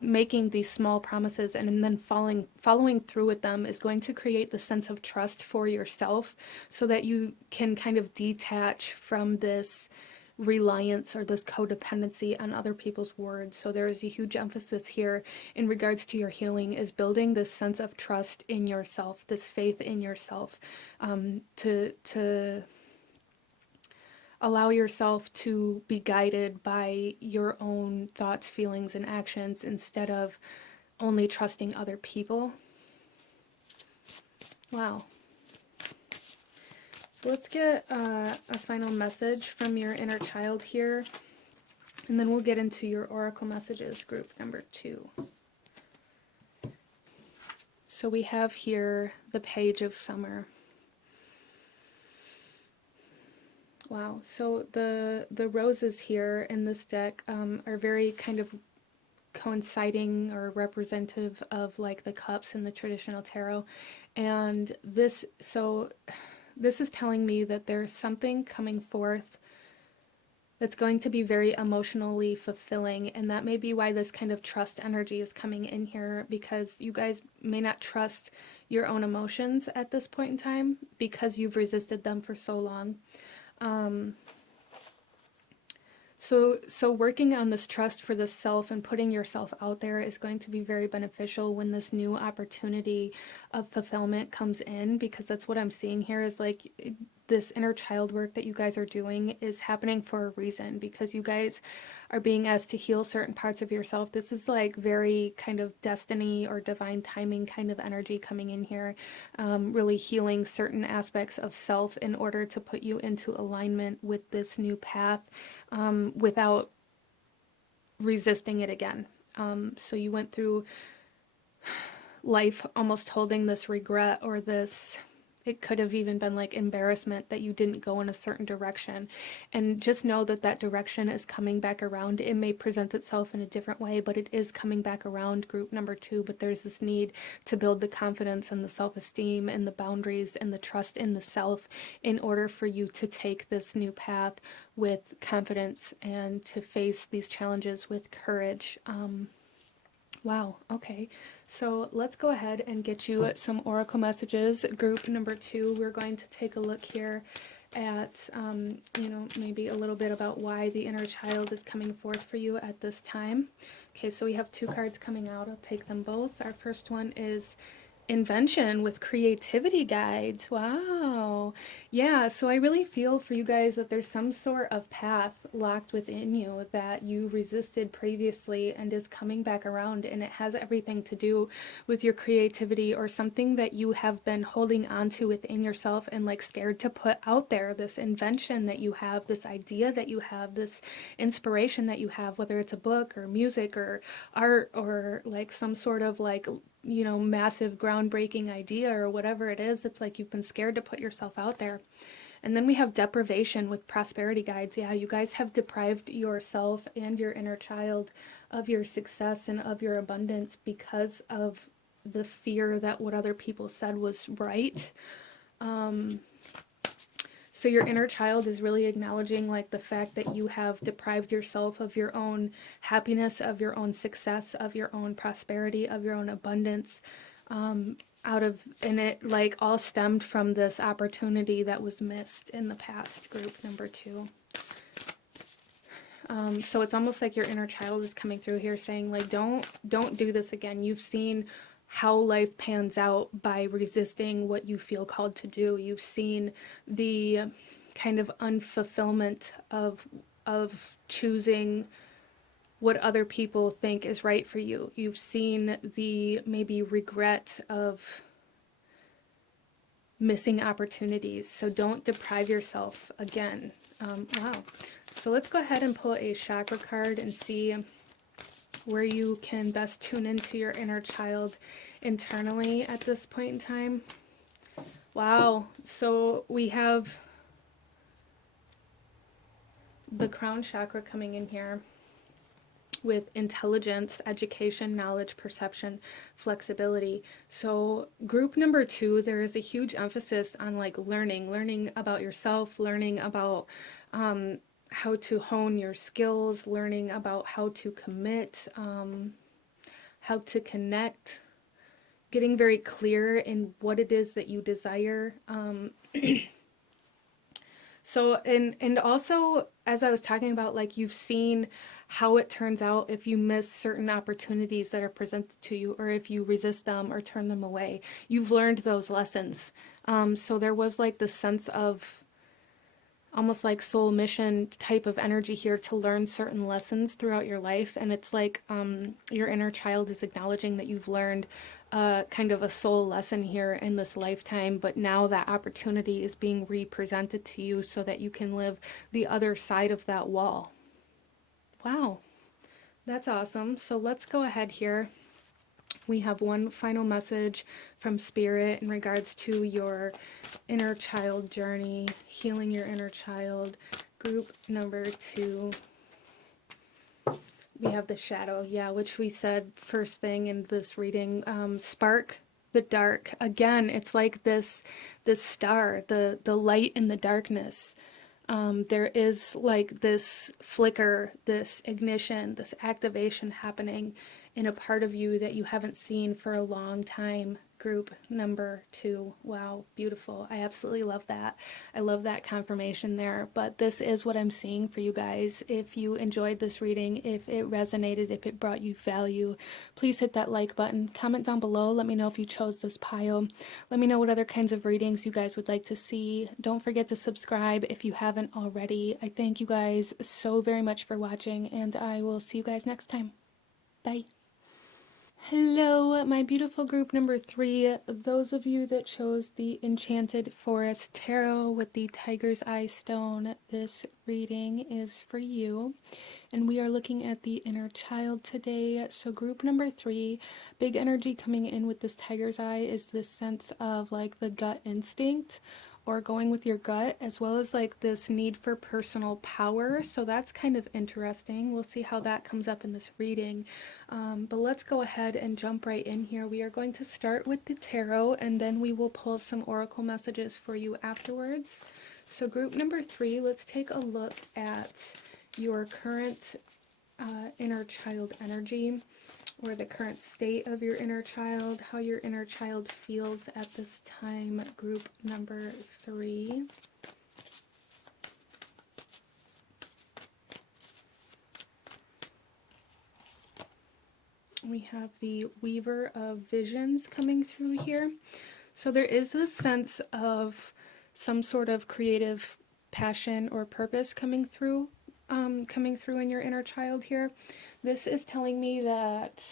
Making these small promises and then following through with them is going to create the sense of trust for yourself, so that you can kind of detach from this reliance or this codependency on other people's words. So there is a huge emphasis here in regards to your healing, is building this sense of trust in yourself, this faith in yourself, to allow yourself to be guided by your own thoughts, feelings, and actions instead of only trusting other people. Wow. So let's get a final message from your inner child here, and then we'll get into your oracle messages, group number 2. So we have here the Page of Summer. Wow, so the roses here in this deck are very kind of coinciding or representative of like the cups in the traditional tarot. And this is telling me that there's something coming forth that's going to be very emotionally fulfilling, and that may be why this kind of trust energy is coming in here, because you guys may not trust your own emotions at this point in time because you've resisted them for so long. So working on this trust for the self and putting yourself out there is going to be very beneficial when this new opportunity of fulfillment comes in, because that's what I'm seeing here is like this inner child work that you guys are doing is happening for a reason, because you guys are being asked to heal certain parts of yourself. This is like very kind of destiny or divine timing kind of energy coming in here, really healing certain aspects of self in order to put you into alignment with this new path, without resisting it again. So you went through life almost holding this regret or this, it could have even been like embarrassment that you didn't go in a certain direction. And just know that that direction is coming back around. It may present itself in a different way, but it is coming back around, group number 2. But there's this need to build the confidence and the self-esteem and the boundaries and the trust in the self in order for you to take this new path with confidence and to face these challenges with courage. Wow, okay. So let's go ahead and get you some oracle messages. Group number 2, we're going to take a look here at, maybe a little bit about why the inner child is coming forth for you at this time. Okay, so we have 2 cards coming out. I'll take them both. Our first one is Invention with creativity guides. Wow. Yeah, so I really feel for you guys that there's some sort of path locked within you that you resisted previously and is coming back around, and it has everything to do with your creativity or something that you have been holding onto within yourself and like scared to put out there. This invention that you have, this idea that you have, this inspiration that you have, whether it's a book or music or art or like some sort of like massive groundbreaking idea or whatever it is. It's like you've been scared to put yourself out there. And then we have deprivation with prosperity guides. Yeah, you guys have deprived yourself and your inner child of your success and of your abundance because of the fear that what other people said was right. So your inner child is really acknowledging like the fact that you have deprived yourself of your own happiness, of your own success, of your own prosperity, of your own abundance, and it like all stemmed from this opportunity that was missed in the past, group number 2. So it's almost like your inner child is coming through here saying like, don't do this again. You've seen how life pans out by resisting what you feel called to do. You've seen the kind of unfulfillment of choosing what other people think is right for you. You've seen the maybe regret of missing opportunities. So don't deprive yourself again. Wow. So let's go ahead and pull a chakra card and see where you can best tune into your inner child internally at this point in time. Wow, so we have the crown chakra coming in here. with intelligence, education, knowledge, perception, flexibility. So group number 2, there is a huge emphasis on like learning about yourself, learning about how to hone your skills, learning about how to commit, how to connect, getting very clear in what it is that you desire. And also, as I was talking about, like, you've seen how it turns out if you miss certain opportunities that are presented to you, or if you resist them or turn them away. You've learned those lessons. So there was like the sense of almost like soul mission type of energy here to learn certain lessons throughout your life. And it's like your inner child is acknowledging that you've learned kind of a soul lesson here in this lifetime, but now that opportunity is being represented to you so that you can live the other side of that wall. Wow, that's awesome. So let's go ahead here. We have one final message from Spirit in regards to your inner child journey, healing your inner child. Group number 2, we have the shadow, which we said first thing in this reading. Spark the dark. Again, it's like this star, the light in the darkness. There is like this flicker, this ignition, this activation happening in a part of you that you haven't seen for a long time. Group number 2. Wow, beautiful. I absolutely love that. I love that confirmation there. But this is what I'm seeing for you guys. If you enjoyed this reading, if it resonated, if it brought you value, please hit that like button. Comment down below. Let me know if you chose this pile. Let me know what other kinds of readings you guys would like to see. Don't forget to subscribe if you haven't already. I thank you guys so very much for watching, and I will see you guys next time. Bye. Hello, my beautiful group number 3. Those of you that chose the Enchanted Forest Tarot with the Tiger's Eye Stone, this reading is for you. And we are looking at the inner child today. So group number 3, big energy coming in with this Tiger's Eye is this sense of like the gut instinct, or going with your gut, as well as like this need for personal power. So that's kind of interesting. We'll see how that comes up in this reading. But let's go ahead and jump right in here. We are going to start with the tarot, and then we will pull some oracle messages for you afterwards. So group number 3, let's take a look at your current inner child energy, or the current state of your inner child, how your inner child feels at this time. Group number 3. We have the Weaver of Visions coming through here. So there is this sense of some sort of creative passion or purpose coming through in your inner child here. This is telling me that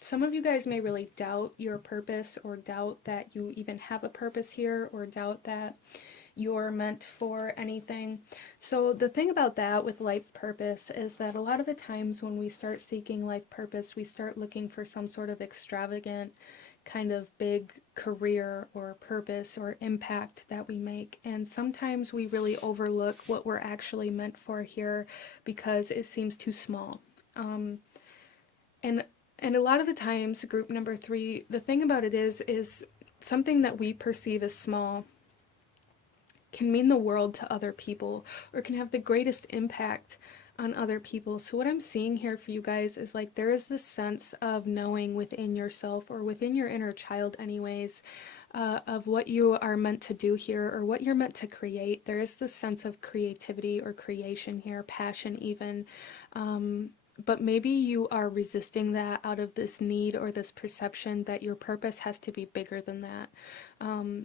some of you guys may really doubt your purpose, or doubt that you even have a purpose here, or doubt that you're meant for anything. So the thing about that with life purpose is that a lot of the times when we start seeking life purpose, we start looking for some sort of extravagant kind of big career or purpose or impact that we make. And sometimes we really overlook what we're actually meant for here because it seems too small. And a lot of the times, group number 3, the thing about it is something that we perceive as small can mean the world to other people, or can have the greatest impact on other people. So what I'm seeing here for you guys is like there is this sense of knowing within yourself, or within your inner child anyways, of what you are meant to do here, or what you're meant to create. There is this sense of creativity or creation here, passion even. But maybe you are resisting that out of this need or this perception that your purpose has to be bigger than that.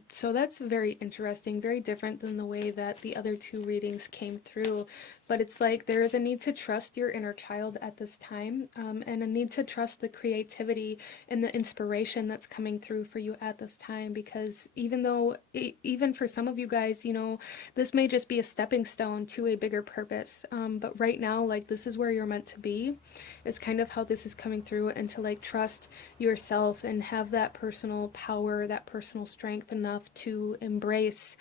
So that's very interesting, very different than the way that the other 2 readings came through. But it's like there is a need to trust your inner child at this time, and a need to trust the creativity and the inspiration that's coming through for you at this time. Because even for some of you guys, you know, this may just be a stepping stone to a bigger purpose. But right now, like, this is where you're meant to be, is kind of how this is coming through. And to like trust yourself and have that personal power, that personal strength enough to embrace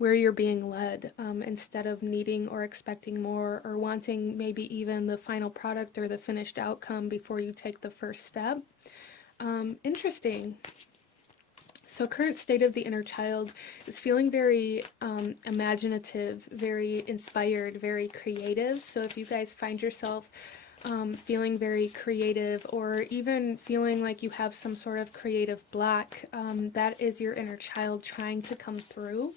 where you're being led, instead of needing or expecting more, or wanting maybe even the final product or the finished outcome before you take the first step. Interesting. So current state of the inner child is feeling very imaginative, very inspired, very creative. So if you guys find yourself feeling very creative, or even feeling like you have some sort of creative block, that is your inner child trying to come through.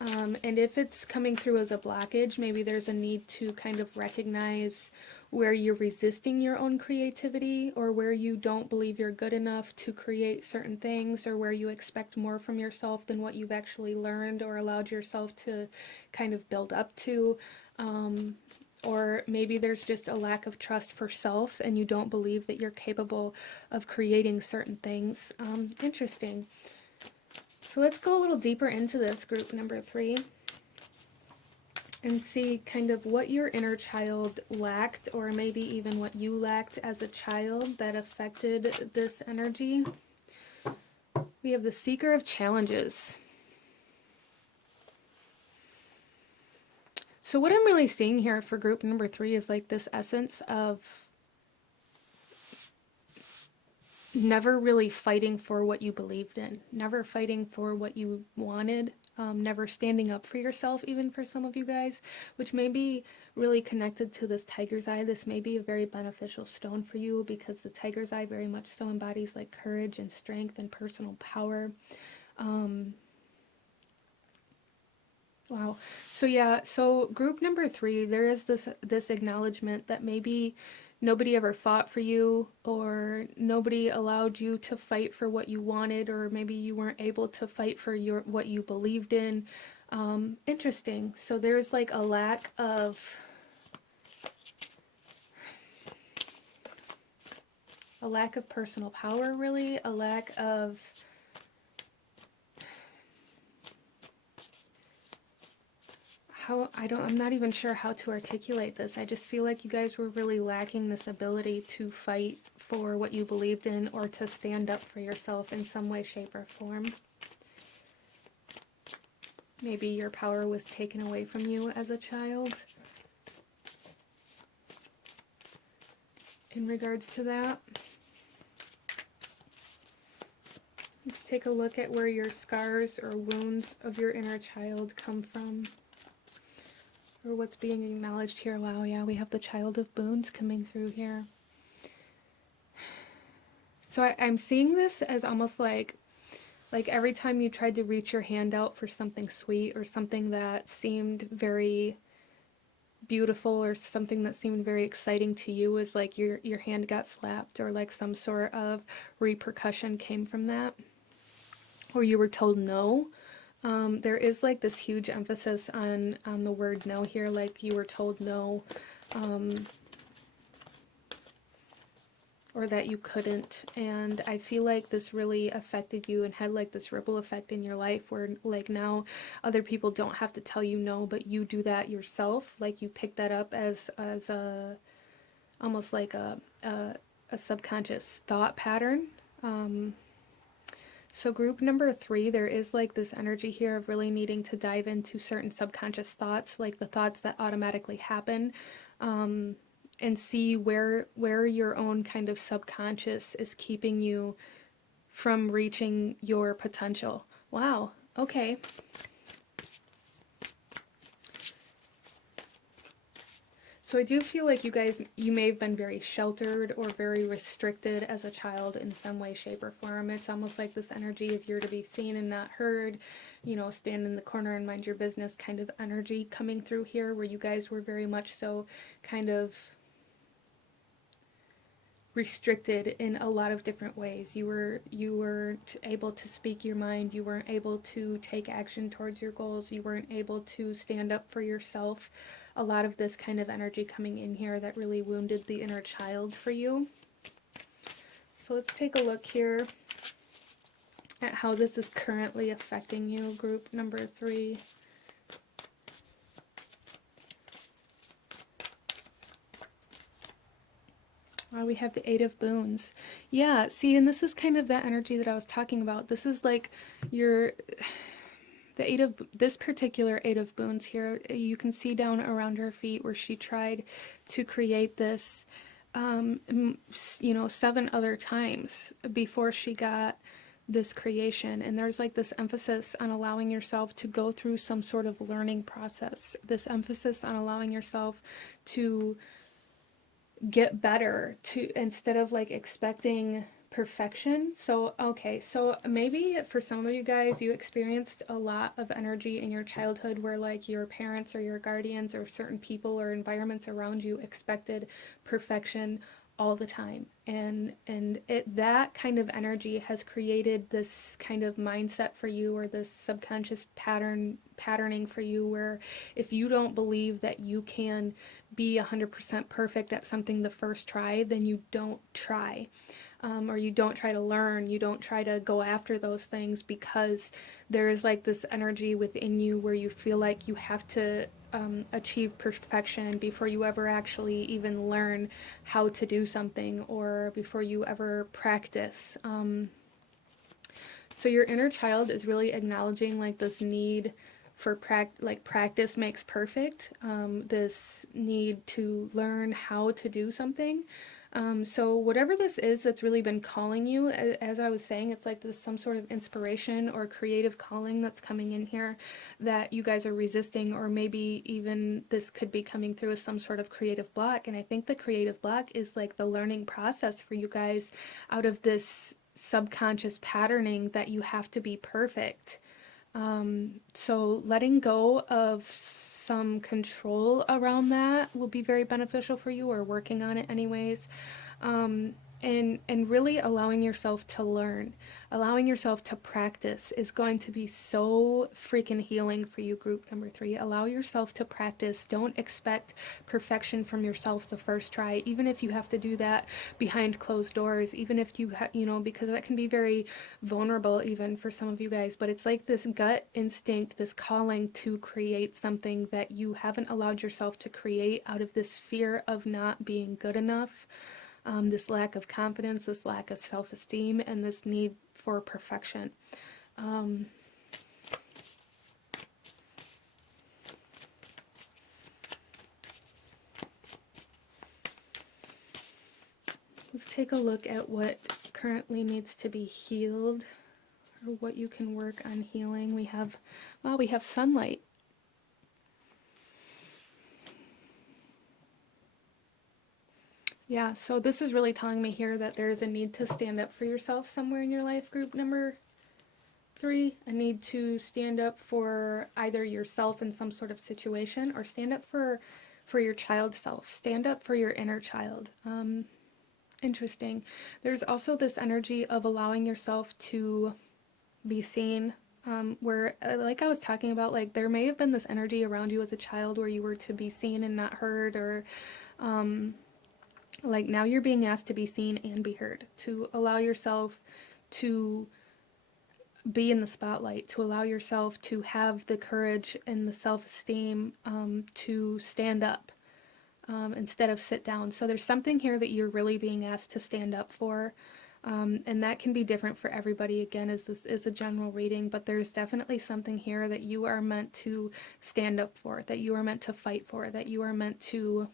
And if it's coming through as a blockage, maybe there's a need to kind of recognize where you're resisting your own creativity, or where you don't believe you're good enough to create certain things, or where you expect more from yourself than what you've actually learned or allowed yourself to kind of build up to. Or maybe there's just a lack of trust for self, and you don't believe that you're capable of creating certain things. Interesting. So let's go a little deeper into this, group number 3, and see kind of what your inner child lacked, or maybe even what you lacked as a child that affected this energy. We have the Seeker of Challenges. So what I'm really seeing here for group number 3 is like this essence of never really fighting for what you believed in, never fighting for what you wanted, never standing up for yourself, even for some of you guys, which may be really connected to this tiger's eye. This may be a very beneficial stone for you, because the tiger's eye very much so embodies like courage and strength and personal power. Wow. So yeah, so group number 3, there is this acknowledgement that maybe nobody ever fought for you, or nobody allowed you to fight for what you wanted, or maybe you weren't able to fight for what you believed in. Interesting. So there's like a lack of personal power, really, a lack of I'm not even sure how to articulate this. I just feel like you guys were really lacking this ability to fight for what you believed in, or to stand up for yourself in some way, shape, or form. Maybe your power was taken away from you as a child. In regards to that, let's take a look at where your scars or wounds of your inner child come from, or what's being acknowledged here. Wow, yeah, we have the Child of Boons coming through here. So I'm seeing this as almost like every time you tried to reach your hand out for something sweet, or something that seemed very beautiful, or something that seemed very exciting to you, is like your hand got slapped, or like some sort of repercussion came from that, or you were told no. There is like this huge emphasis on the word no here, like you were told no, or that you couldn't. And I feel like this really affected you and had like this ripple effect in your life, where like now other people don't have to tell you no, but you do that yourself. Like you pick that up as a almost like a subconscious thought pattern. So group number 3, there is like this energy here of really needing to dive into certain subconscious thoughts, like the thoughts that automatically happen, and see where your own kind of subconscious is keeping you from reaching your potential. Wow. Okay. So I do feel like you may have been very sheltered or very restricted as a child in some way, shape, or form. It's almost like this energy of you're to be seen and not heard, stand in the corner and mind your business kind of energy coming through here, where you guys were very much so kind of restricted in a lot of different ways. You weren't able to speak your mind. You weren't able to take action towards your goals. You weren't able to stand up for yourself. A lot of this kind of energy coming in here that really wounded the inner child for you. So let's take a look here at how this is currently affecting you, group number 3. We have the 8 of Boons. Yeah, see, and this is kind of that energy that I was talking about. This is like this particular Eight of Boons here, you can see down around her feet where she tried to create this, you know, 7 other times before she got this creation. And there's like this emphasis on allowing yourself to go through some sort of learning process, this emphasis on allowing yourself to get better, to instead of like expecting perfection. So okay, so maybe for some of you guys, you experienced a lot of energy in your childhood where like your parents or your guardians or certain people or environments around you expected perfection all the time, and that kind of energy has created this kind of mindset for you, or this subconscious patterning for you, where if you don't believe that you can be 100% perfect at something the first try, then you don't try. Or you don't try to learn, you don't try to go after those things, because there is like this energy within you where you feel like you have to achieve perfection before you ever actually even learn how to do something, or before you ever practice. So your inner child is really acknowledging like this need for practice makes perfect, this need to learn how to do something. So whatever this is that's really been calling you, as I was saying, it's like this some sort of inspiration or creative calling that's coming in here that you guys are resisting, or maybe even this could be coming through as some sort of creative block. And I think the creative block is like the learning process for you guys out of this subconscious patterning that you have to be perfect. So letting go of some control around that will be very beneficial for you, or working on it anyways. Um, and really allowing yourself to learn, allowing yourself to practice is going to be so freaking healing for you, group number 3. Allow yourself to practice. Don't expect perfection from yourself the first try, even if you have to do that behind closed doors, even if you know, because that can be very vulnerable even for some of you guys. But it's like this gut instinct, this calling to create something that you haven't allowed yourself to create out of this fear of not being good enough. This lack of confidence, this lack of self-esteem, and this need for perfection. Let's take a look at what currently needs to be healed, or what you can work on healing. We have sunlight. Yeah, so this is really telling me here that there's a need to stand up for yourself somewhere in your life, group number 3. A need to stand up for either yourself in some sort of situation, or stand up for your child self. Stand up for your inner child. Interesting. There's also this energy of allowing yourself to be seen, where, like I was talking about, like there may have been this energy around you as a child where you were to be seen and not heard, or like now you're being asked to be seen and be heard, to allow yourself to be in the spotlight, to allow yourself to have the courage and the self-esteem to stand up instead of sit down. So there's something here that you're really being asked to stand up for. And that can be different for everybody, again, as this is a general reading, but there's definitely something here that you are meant to stand up for, that you are meant to fight for, that you are meant to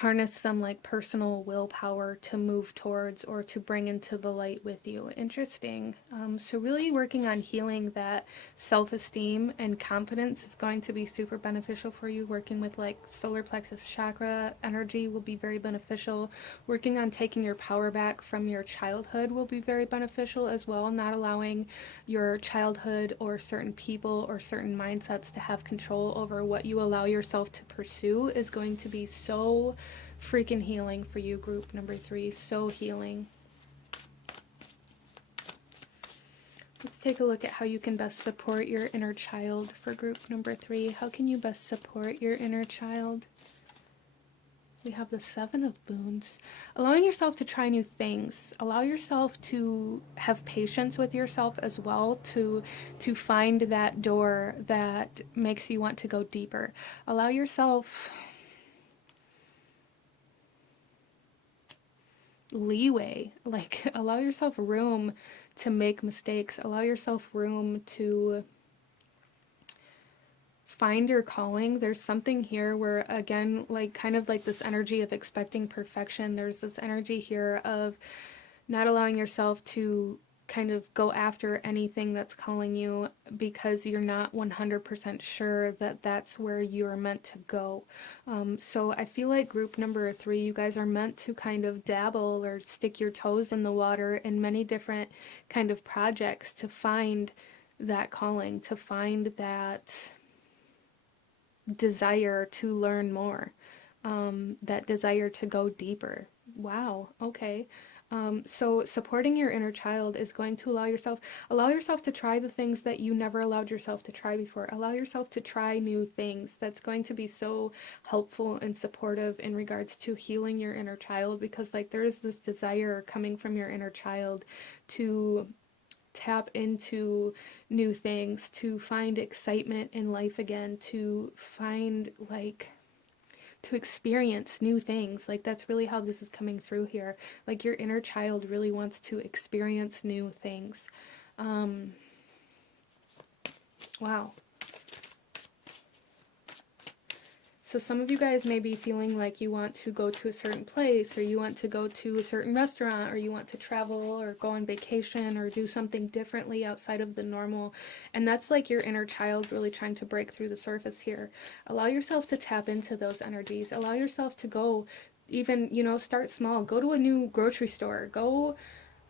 harness some like personal willpower to move towards, or to bring into the light with you. Interesting. So really working on healing that self-esteem and confidence is going to be super beneficial for you. Working with like solar plexus chakra energy will be very beneficial. Working on taking your power back from your childhood will be very beneficial as well. Not allowing your childhood or certain people or certain mindsets to have control over what you allow yourself to pursue is going to be so freaking healing for you, group number 3. So healing. Let's take a look at how you can best support your inner child for group number 3. How can you best support your inner child? We have the 7 of Boons. Allowing yourself to try new things. Allow yourself to have patience with yourself as well, to find that door that makes you want to go deeper. Allow yourself leeway, like allow yourself room to make mistakes. Allow yourself room to find your calling. There's something here where, again, like kind of like this energy of expecting perfection. There's this energy here of not allowing yourself to kind of go after anything that's calling you because you're not 100% sure that that's where you're meant to go. So I feel like group number 3, you guys are meant to kind of dabble or stick your toes in the water in many different kind of projects to find that calling, to find that desire to learn more, that desire to go deeper. Wow, okay. So supporting your inner child is going to allow yourself to try the things that you never allowed yourself to try before. Allow yourself to try new things. That's going to be so helpful and supportive in regards to healing your inner child, because like there is this desire coming from your inner child to tap into new things, to find excitement in life again, to find like to experience new things. Like that's really how this is coming through here. Like your inner child really wants to experience new things. Wow. So some of you guys may be feeling like you want to go to a certain place, or you want to go to a certain restaurant, or you want to travel or go on vacation or do something differently outside of the normal. And that's like your inner child really trying to break through the surface here. Allow yourself to tap into those energies. Allow yourself to go, even, start small. Go to a new grocery store. Go,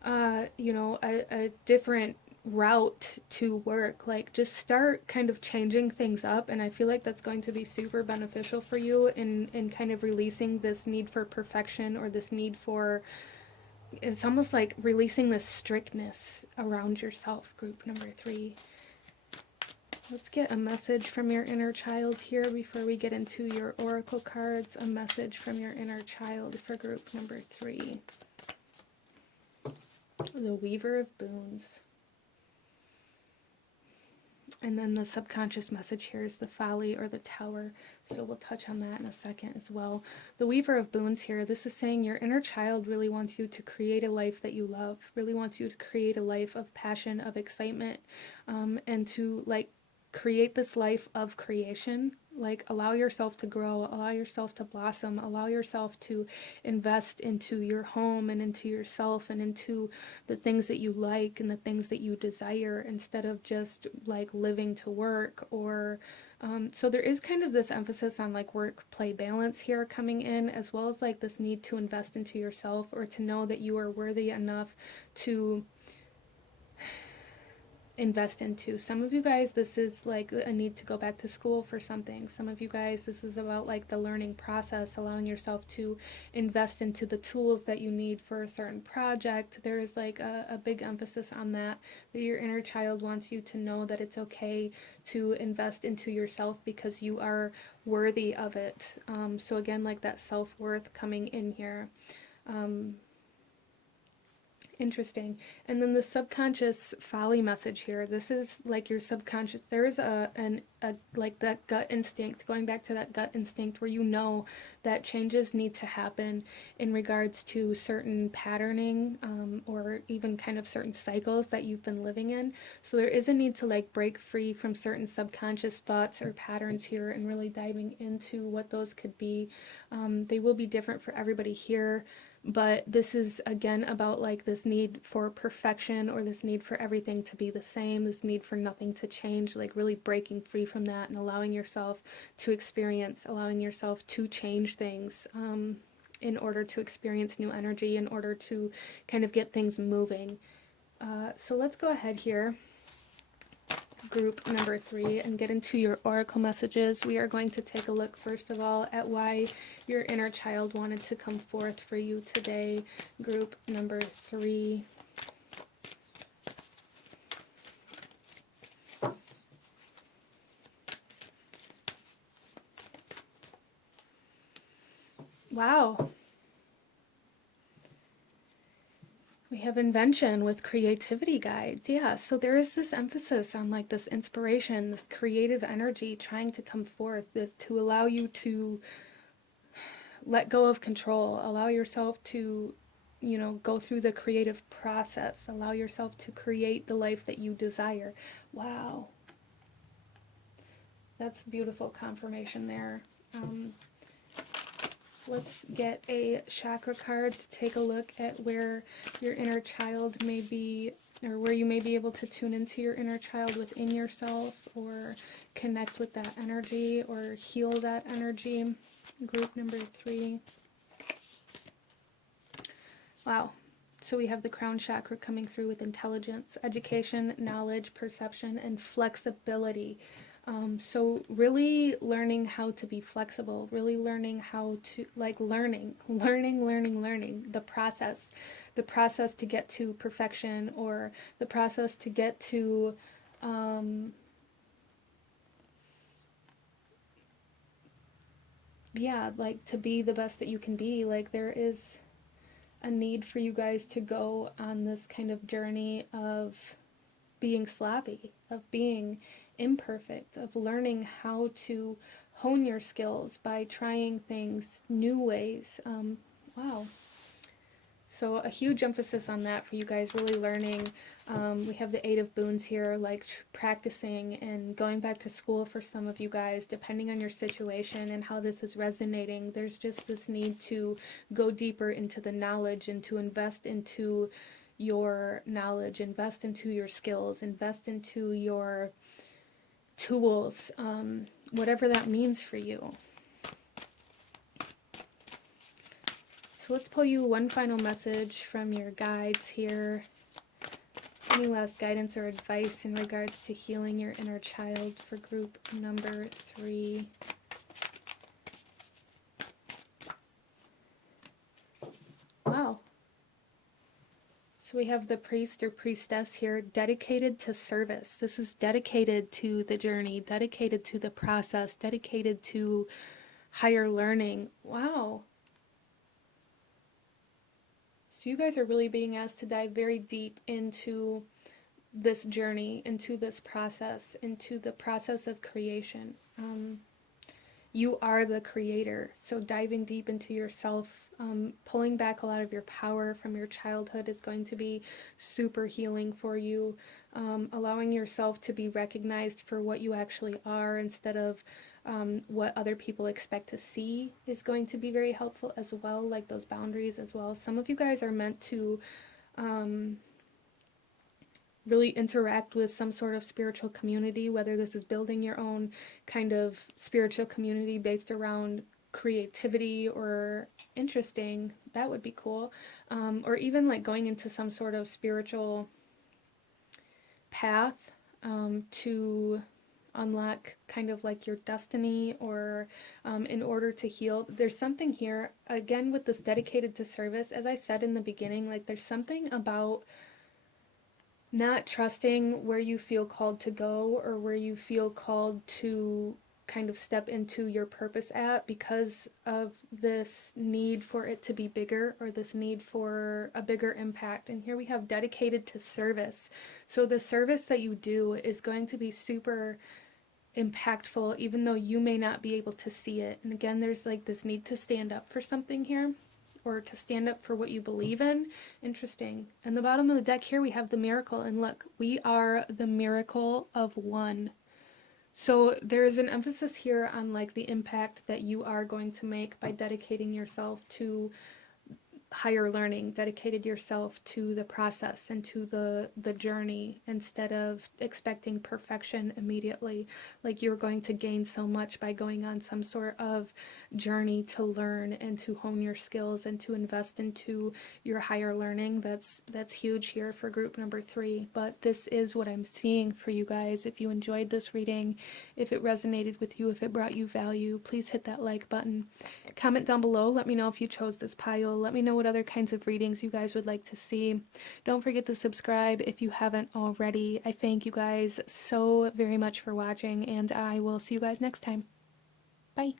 a different route to work. Like just start kind of changing things up, and I feel like that's going to be super beneficial for you in kind of releasing this need for perfection, or this need for, it's almost like releasing this strictness around yourself. Group number 3, let's get a message from your inner child here before we get into your oracle cards. A message from your inner child for group number 3. The Weaver of Boons. And then the subconscious message here is the Folly or the Tower. So we'll touch on that in a second as well. The Weaver of Boons here, this is saying your inner child really wants you to create a life that you love, really wants you to create a life of passion, of excitement, and to like create this life of creation. Like allow yourself to grow, allow yourself to blossom, allow yourself to invest into your home and into yourself and into the things that you like and the things that you desire, instead of just like living to work. Or so there is kind of this emphasis on like work-play balance here coming in, as well as like this need to invest into yourself, or to know that you are worthy enough to invest into. Some of you guys, this is like a need to go back to school for something. Some of you guys, this is about like the learning process, allowing yourself to invest into the tools that you need for a certain project. There is like a big emphasis on that your inner child wants you to know that it's okay to invest into yourself because you are worthy of it. So again, like that self-worth coming in here. Interesting. And then the subconscious folly message here. This is like your subconscious. There is a like that gut instinct, going back to that gut instinct where you know that changes need to happen in regards to certain patterning, or even kind of certain cycles that you've been living in. So there is a need to like break free from certain subconscious thoughts or patterns here, and really diving into what those could be. They will be different for everybody here. But this is again about like this need for perfection, or this need for everything to be the same, this need for nothing to change, like really breaking free from that and allowing yourself to experience, allowing yourself to change things, in order to experience new energy, in order to kind of get things moving. So let's go ahead here, group number 3, and get into your oracle messages. We are going to take a look first of all at why your inner child wanted to come forth for you today, group number 3. Wow. We have invention with creativity guides. Yeah, so there is this emphasis on like this inspiration, this creative energy trying to come forth, this to allow you to let go of control, allow yourself to go through the creative process. Allow yourself to create the life that you desire. Wow. That's beautiful confirmation there. Let's get a chakra card to take a look at where your inner child may be, or where you may be able to tune into your inner child within yourself, or connect with that energy, or heal that energy. Group number 3. Wow. So we have the crown chakra coming through with intelligence, education, knowledge, perception, and flexibility. So really learning how to be flexible, really learning how to, learning the process to get to perfection, or the process to get to, to be the best that you can be. Like, there is a need for you guys to go on this kind of journey of being sloppy, of being imperfect, of learning how to hone your skills by trying things new ways. Wow. So a huge emphasis on that for you guys, really learning. We have the 8 of Boons here, like practicing and going back to school for some of you guys, depending on your situation and how this is resonating. There's just this need to go deeper into the knowledge and to invest into your knowledge, invest into your skills, invest into your tools, whatever that means for you. So let's pull you one final message from your guides here. Any last guidance or advice in regards to healing your inner child for group number 3? Wow. So we have the priest or priestess here, dedicated to service. This is dedicated to the journey, dedicated to the process, dedicated to higher learning. Wow. So you guys are really being asked to dive very deep into this journey, into this process, into the process of creation. You are the creator, so diving deep into yourself, pulling back a lot of your power from your childhood is going to be super healing for you. Allowing yourself to be recognized for what you actually are instead of what other people expect to see is going to be very helpful as well, like those boundaries as well. Some of you guys are meant to really interact with some sort of spiritual community, whether this is building your own kind of spiritual community based around creativity or interesting, that would be cool. Or even like going into some sort of spiritual path to unlock kind of like your destiny, or in order to heal. There's something here, again, with this dedicated to service, as I said in the beginning, like there's something about not trusting where you feel called to go, or where you feel called to kind of step into your purpose at, because of this need for it to be bigger, or this need for a bigger impact. And here we have dedicated to service. So the service that you do is going to be super impactful, even though you may not be able to see it. And again, there's like this need to stand up for something here, or to stand up for what you believe in. Interesting. And the bottom of the deck here, we have the miracle. And look, we are the miracle of one. So there is an emphasis here on like the impact that you are going to make by dedicating yourself to higher learning, dedicated yourself to the process and to the journey, instead of expecting perfection immediately. Like you're going to gain so much by going on some sort of journey to learn and to hone your skills and to invest into your higher learning. That's huge here for group number 3. But this is what I'm seeing for you guys. If you enjoyed this reading, if it resonated with you, if it brought you value, please hit that like button. Comment down below. Let me know if you chose this pile. Let me know what other kinds of readings you guys would like to see. Don't forget to subscribe if you haven't already. I thank you guys so very much for watching, and I will see you guys next time. Bye.